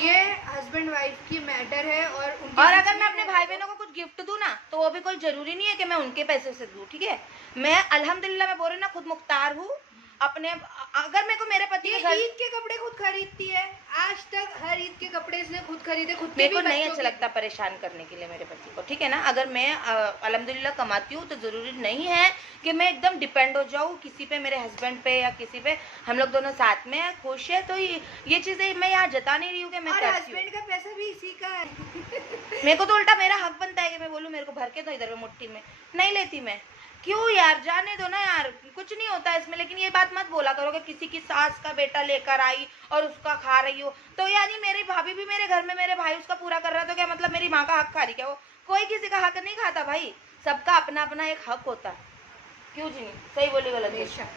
ये हस्बैंड वाइफ की मैटर है। और अगर मैं अपने भाई बहनों को कुछ गिफ्ट दूं ना तो वो भी कोई जरूरी नहीं है कि मैं उनके पैसे से दूं, ठीक है। मैं अल्हम्दुलिल्लाह मैं बोल रही हूँ ना, खुद मुख्तार हूँ अपने। अगर मेरे को मेरे पति ये के घर, ईद के कपड़े खुद खरीदती है, आज तक हर ईद के कपड़े इसने खुद खरीदे, खुद के मेरे को भी नहीं बच्चों अच्छा के लगता परेशान करने के लिए मेरे पति को, ठीक है ना। अगर मैं अल्हम्दुलिल्लाह कमाती हूँ तो ज़रूरी नहीं है कि मैं एकदम डिपेंड हो जाऊँ किसी पे, मेरे हस्बैंड पे या किसी पे। हम लोग दोनों साथ में हैं, खुश है, तो ये चीज़ें मैं यहाँ जता नहीं रही हूँ कि मैं और करती हूँ। हस्बैंड का पैसा भी इसी का है। मेरे को तो उल्टा मेरा हक बनता है कि मैं बोलूँ मेरे को भर के दो इधर में मुट्ठी में, नहीं लेती मैं। क्यों यार, जाने दो ना यार, कुछ नहीं होता है इसमें। लेकिन ये बात मत बोला करो कि किसी की सास का बेटा लेकर आई और उसका खा रही हो, तो यानी मेरी भाभी भी मेरे घर में मेरे भाई उसका पूरा कर रहा, तो क्या मतलब मेरी माँ का हक खा रही क्या? वो कोई किसी का हक नहीं खाता भाई, सबका अपना अपना एक हक होता है। क्यों जी, नहीं सही बोली गलत? बेशक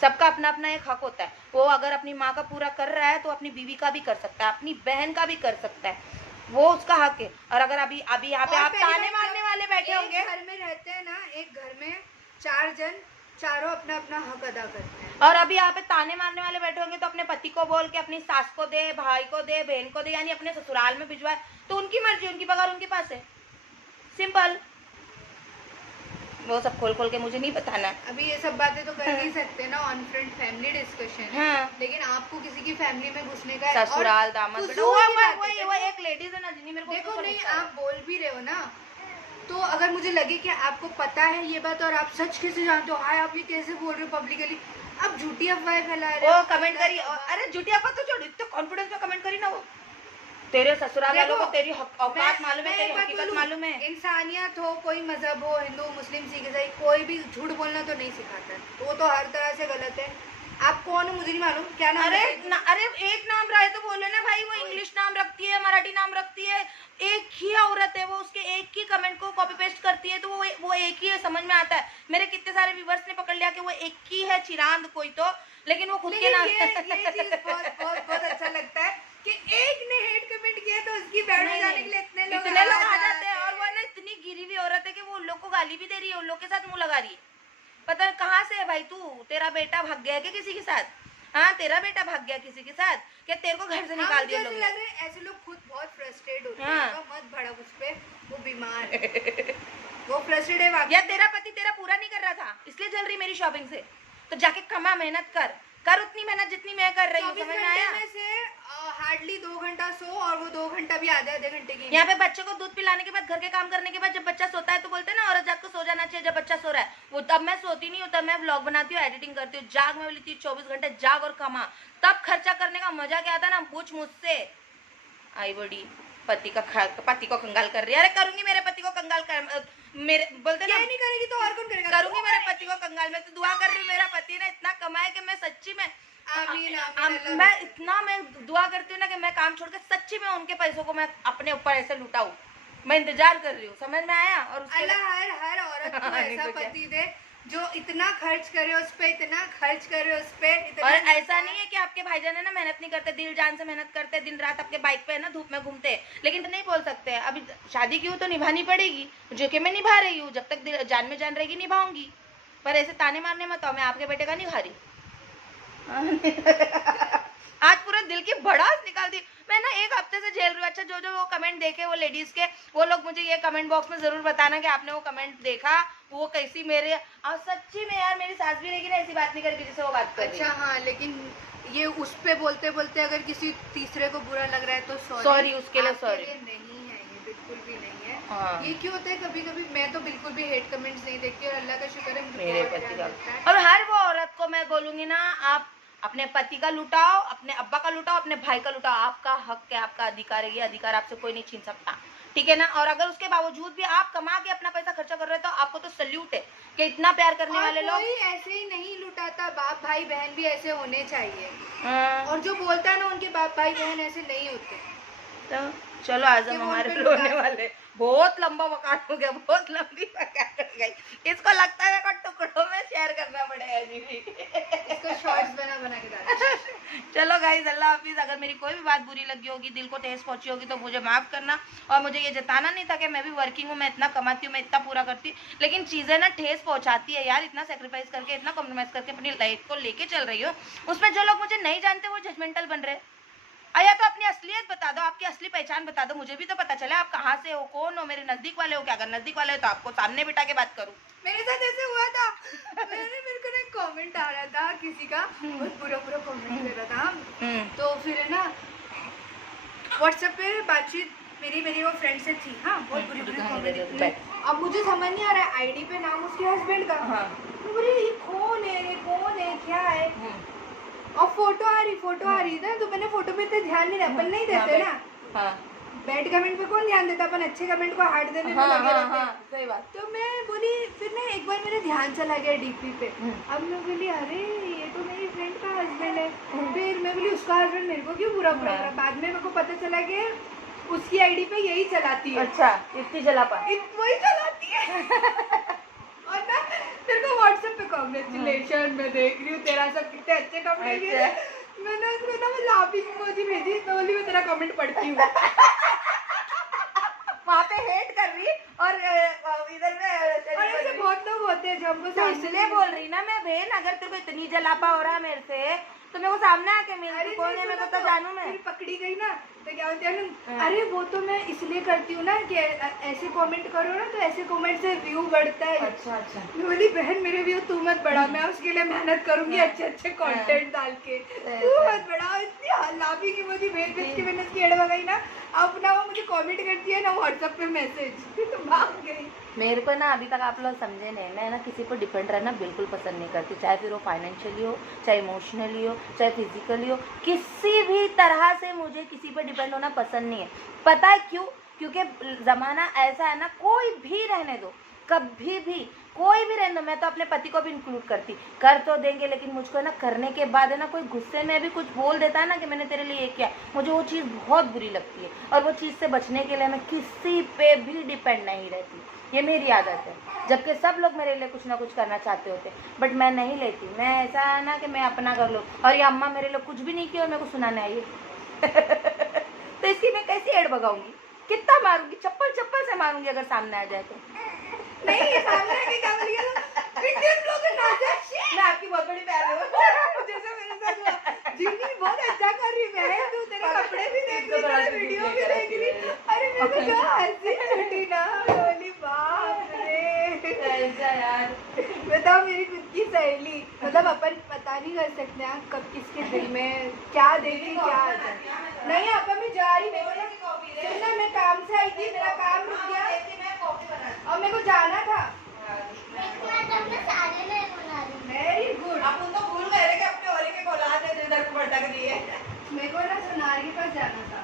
सबका अपना अपना एक हक होता है। वो अगर अपनी माँ का पूरा कर रहा है तो अपनी बीवी का भी कर सकता है, अपनी बहन का भी कर सकता है, वो उसका हक है। और अगर अभी यहाँ पे आप ताने मारने वाले बैठे होंगे, घर में रहते हैं ना, एक घर में 4 जन, चारों अपना अपना हक अदा करते हैं। और अभी यहाँ पे ताने मारने वाले बैठे होंगे तो अपने पति को बोल के अपनी सास को दे, भाई को दे, बहन को दे, यानी अपने ससुराल में भिजवाए, तो उनकी मर्जी, उनकी पगार उनके पास है, सिंपल। वो सब खोल खोल के मुझे नहीं बताना। अभी ये सब बातें तो कर नहीं सकते ना, ऑन फ्रंट फैमिली डिस्कशन है। हाँ। लेकिन आपको किसी की फैमिली में घुसने का ससुराल दामाद बेटा, वो एक लेडीज है ना जिन्हें मेरे को देखो नहीं, आप बोल भी रहे हो ना, तो अगर मुझे लगे कि आपको पता है ये बात और आप सच कैसे जानते हो, हाय आप ये कैसे बोल रहे हो पब्लिकली, आप झूठी अफवाहें फैला रहे हो। वो कमेंट करी, अरे झूठी अफवाह तो छोड़, इतने कॉन्फिडेंस में कमेंट करी ना वो। तेरे ससुराल वालों को तेरी औकात मालूम है, तेरी हकीकत मालूम है। इंसानियत हो, कोई मजहब हो, हिंदू मुस्लिम सिख ईसाई, कोई भी झूठ बोलना तो नहीं सिखाता है, तो वो तो हर तरह से गलत है। आप कौन हो मुझे नहीं मालूम, क्या नाम है? अरे एक नाम रहा है तो बोले ना भाई, वो इंग्लिश नाम रखती है, मराठी नाम रखती है, एक ही औरत है वो, उसके एक ही कमेंट को कॉपी पेस्ट करती है, तो वो एक ही है, समझ में आता है। मेरे कितने सारे व्यूवर्स ने पकड़ लिया कि वो एक ही है, चिरांद कोई तो, लेकिन वो खुद के नाम। ये चीज बहुत अच्छा लगता है कि एक ने हेट कमेंट किया तो उसकी बैठ में जाने के लिए इतने लोग आ जाते हैं। और वो ना इतनी गिरी हुई औरत है कि वो उन लोग को गाली भी दे रही है, उन लोग के साथ मुंह लगा रही है। पता है कहाँ से है भाई तू? तेरा बेटा भाग गया क्या किसी के साथ? हाँ, तेरा बेटा भाग गया किसी के साथ क्या? तेरे को घर से निकाल दिया लोग? लग रहा है ऐसे लोग खुद बहुत फ्रस्ट्रेट होते हाँ। हैं, मत भड़क उस पे, वो बीमार है। वो फ्रस्ट्रेट है वाकई। या तेरा पति तेरा पूरा नहीं कर रहा था इसलिए जल रही मेरी शॉपिंग से, तो जाके कमा, मेहनत कर उतनी मेहनत जितनी मैं कर रही हूँ, समझ में आया? में से हार्डली 2 घंटा सो, और वो 2 घंटा भी आधे घंटे की। यहाँ पे बच्चे को दूध पिलाने के बाद, घर के काम करने के बाद, जब बच्चा सोता है तो बोलते हैं ना औरत जाग को सो जाना चाहिए, जब बच्चा सो रहा है वो, तब मैं सोती नहीं हूँ, तब मैं व्लॉग बनाती हूँ, एडिटिंग करती हूँ। जाग मैं बोली थी 24 घंटे जाग और कमा, तब खर्चा करने का मजा क्या आता ना, पूछ मुझसे। आई बड़ी पति को कंगाल कर रही है। अरे करूंगी मेरे पति को कंगाल कर, मेरे बोलते ना, नहीं करेगी तो और कौन करेगा? करूंगी मेरे पति को कंगाल। मैं तो दुआ कर रही हूँ मेरा पति ना इतना कमाए कि मैं सच्ची में, आमीन, आमीन। मैं दुआ करती हूँ ना कि मैं काम छोड़ के सच्ची में उनके पैसों को मैं अपने ऊपर ऐसे लुटाऊं। मैं इंतजार कर रही हूँ, समझ में आया? और अल्लाह हर औरत को ऐसा पति दे जो इतना खर्च करे उस पे, इतना खर्च करे उस पे, इतना और ऐसा नहीं है कि आपके भाईजान है ना मेहनत नहीं करते, दिल जान से मेहनत करते, दिन रात आपके बाइक पे है ना धूप में घूमते हैं, लेकिन तो नहीं बोल सकते अभी शादी की हूँ तो निभानी पड़ेगी, जो कि मैं निभा रही हूँ, जब तक जान में जान रहेगी निभाऊंगी। पर ऐसे ताने मारने मत आओ, मैं आपके बेटे का नहीं खा रही। आज पूरा दिल की भड़ास निकाल दी। मैं ना एक हफ्ते से झेल रही हूँ। अच्छा जो जो वो कमेंट देखे वो लेडीज के, वो लोग मुझे ये कमेंट बॉक्स में जरूर बताना कि आपने वो कमेंट देखा, वो कैसी मेरे, और सच्ची में यार मेरी सास भी रहेगी ना ऐसी बात नहीं करेगी जिससे वो बात कर रही है। अच्छा हाँ, लेकिन ये उस पे बोलते बोलते अगर किसी तीसरे को बुरा लग रहा है तो सॉरी, उसके लिए सॉरी नहीं है, ये बिल्कुल भी नहीं है। हाँ। ये क्यों होता है कभी कभी, मैं तो बिल्कुल भी हेट कमेंट्स नहीं देखती और अल्लाह का शुक्र है मुझे मेरे बहुत पति प्यार का। मिलता है। और हर वो औरत को मैं बोलूंगी ना, आप अपने पति का लुटाओ, अपने अब्बा का लुटाओ, अपने भाई का लुटाओ, आपका हक है, आपका अधिकार है, ये अधिकार आपसे कोई नहीं छीन सकता, ठीक है ना। और अगर उसके बावजूद भी आप कमा के अपना पैसा खर्चा कर रहे हो तो आपको तो सल्यूट है कि इतना प्यार करने वाले लोग। कोई ऐसे ही नहीं लुटाता, बाप भाई बहन भी ऐसे होने चाहिए, हाँ, और जो बोलता है ना उनके बाप भाई बहन ऐसे नहीं होते। तो चलो आज कि हम वो हमारे उन पे रोने लुटा- वाले, बहुत लंबा वकात हो गया, बहुत लंबी वकात हो गई, इसको लगता है मेरे को टुकड़ों में शेयर करना पड़ेगा जी भी। इसको शॉर्ट्स बना बना के डालना। चलो गाइस, अल्लाह हाफिज। अगर मेरी कोई भी बात बुरी लगी होगी, दिल को ठेस पहुंची होगी तो मुझे माफ करना, और मुझे ये जताना नहीं था कि मैं भी वर्किंग हूँ, मैं इतना कमाती हूँ, मैं इतना पूरा करती, लेकिन चीजें ना ठेस पहुंचाती है यार। इतना सेक्रीफाइस करके, इतना कॉम्प्रोमाइज करके अपनी लाइफ को लेके चल रही हो, उसमें जो लोग मुझे नहीं जानते वो जजमेंटल बन रहे। या तो अपनी असलियत बता दो, आपकी असली पहचान बता दो, मुझे भी तो पता चले आप कहाँ से हो, कौन हो, मेरे नजदीक वाले हो क्या। अगर नजदीक वाले हो तो आपको सामने बिठा के बात करूँ। मेरे साथ ऐसे हुआ था, मेरे को ना कमेंट आ रहा था किसी का, बहुत बुरा बुरा कमेंट दे रहा था, तो फिर है ना व्हाट्सएप पे बातचीत मेरी वो फ्रेंड से थी, हाँ बहुत बुरी बुरी कमेंट। अब मुझे समझ नहीं आ रहा है आईडी पे नाम उसके हस्बैंड का, तो बोले ये कौन है क्या है, और फोटो आ रही था, तो मैंने फोटो पे इतना ध्यान नहीं दिया, अपन नहीं देते ना, बैड कमेंट पे कौन ध्यान देता, अपन अच्छे कमेंट को हार्ट देने में लगे रहते हैं। सही बात। तो मैं बोली, फिर ना एक बार मेरा ध्यान चला गया डीपी पे, अब मैं बोली अरे ये तो मेरी फ्रेंड का हस्बैंड है, फिर मैं बोली उसका हस्बैंड मेरे को क्यों बुरा बुरा रहा। बाद में मेरे को पता चला कि उसकी आईडी पे यही चलाती है। अच्छा, इतनी जलापन वही चलाती है। और ना तेरे को व्हाट्सएप पे कांग्रेचुलेशन, मैं देख रही हूँ तेरा सब कितने अच्छे कमेंट किए। मैंने उसको ना मैं लाफिंग इमोजी भेजी, तो बोली मैं तेरा कमेंट पढ़ती हूँ। वहाँ पे हेट कर रही और इधर में और ऐसे बहुत लोग होते हैं जो हमको तो इसलिए बोल रही ना मैं, बहन अगर तेरे को इतनी जलापा हो रहा है मेरे से तो मेरे को सामने आके मिल, कौन है मेरे को तो जानू मैं। फिर पकड़ी गई ना, तो क्या होता है ना, अरे वो तो मैं इसलिए करती हूँ ना कि ऐसे कमेंट करो ना तो ऐसे कमेंट से व्यू बढ़ता है। अच्छा अच्छा। मैं बोली बहन मेरे व्यू तू मत बढ़ा, मैं उसके लिए मेहनत करूंगी अच्छे अच्छे कंटेंट डाल के, तू मत बढ़ा। इतनी लाफी की मुझे भेज के मैंने उसकी एड लगाई ना, अब ना वो मुझे कमेंट करती है ना व्हाट्सएप पे मैसेज, तो भाग गई। मेरे को ना अभी तक आप लोग समझे नहीं, मैं ना किसी पर डिपेंड रहना बिल्कुल पसंद नहीं करती, चाहे फिर वो फाइनेंशियली हो, चाहे इमोशनली हो, चाहे फिजिकली हो, किसी भी तरह से मुझे किसी पर डिपेंड होना पसंद नहीं है। पता है क्यों? क्योंकि ज़माना ऐसा है ना, कोई भी रहने दो, कभी भी कोई भी रहने दो, मैं तो अपने पति को भी इंक्लूड करती, कर तो देंगे लेकिन मुझको ना करने के बाद है ना कोई गुस्से में भी कुछ बोल देता है ना कि मैंने तेरे लिए ये किया, मुझे वो चीज़ बहुत बुरी लगती है, और वो चीज़ से बचने के लिए मैं किसी पे भी डिपेंड नहीं रहती, ये मेरी आदत है। जबकि सब लोग मेरे लिए कुछ ना कुछ करना चाहते होते, बट मैं नहीं लेती, मैं ऐसा है ना कि मैं अपना कर लूँ, और ये अम्मा मेरे लिए कुछ भी नहीं किया और मेरे को सुनाने आई है। तो इसकी मैं कैसी एड भगाऊंगी, कितना मारूंगी, चप्पल चप्पल से मारूंगी अगर सामने आ जाए तो। नहीं सामने आके क्या बोलिए, इंडियन लोग नाचा, मैं आपकी बहुत बड़ी प्यार हूँ। जैसे मेरे साथ हुआ, जिमी बहुत अच्छा कर रही है, तू तेरे कपड़े भी देख रही, तेरा वीडियो भी देख रही, अरे मेरे को क्या हंसी छूटी ना, बोली बाप रे। ऐसा यार, बताओ मेरी खुद की सहेली, मतलब अपन पता नहीं कर सकते हैं कब किसके दिल में क्या देखी क्या आ जाए। नहीं अपन मैं जा रही, सुनना मैं काम से आई थी, मेरा काम रुक गया और मेरे को जाना था। वेरी गुड, अपन तो भूल गए कि अपने औरे के औलाद है, इधर को भटक रही है। मेरे को ना सोनार के पास जाना था।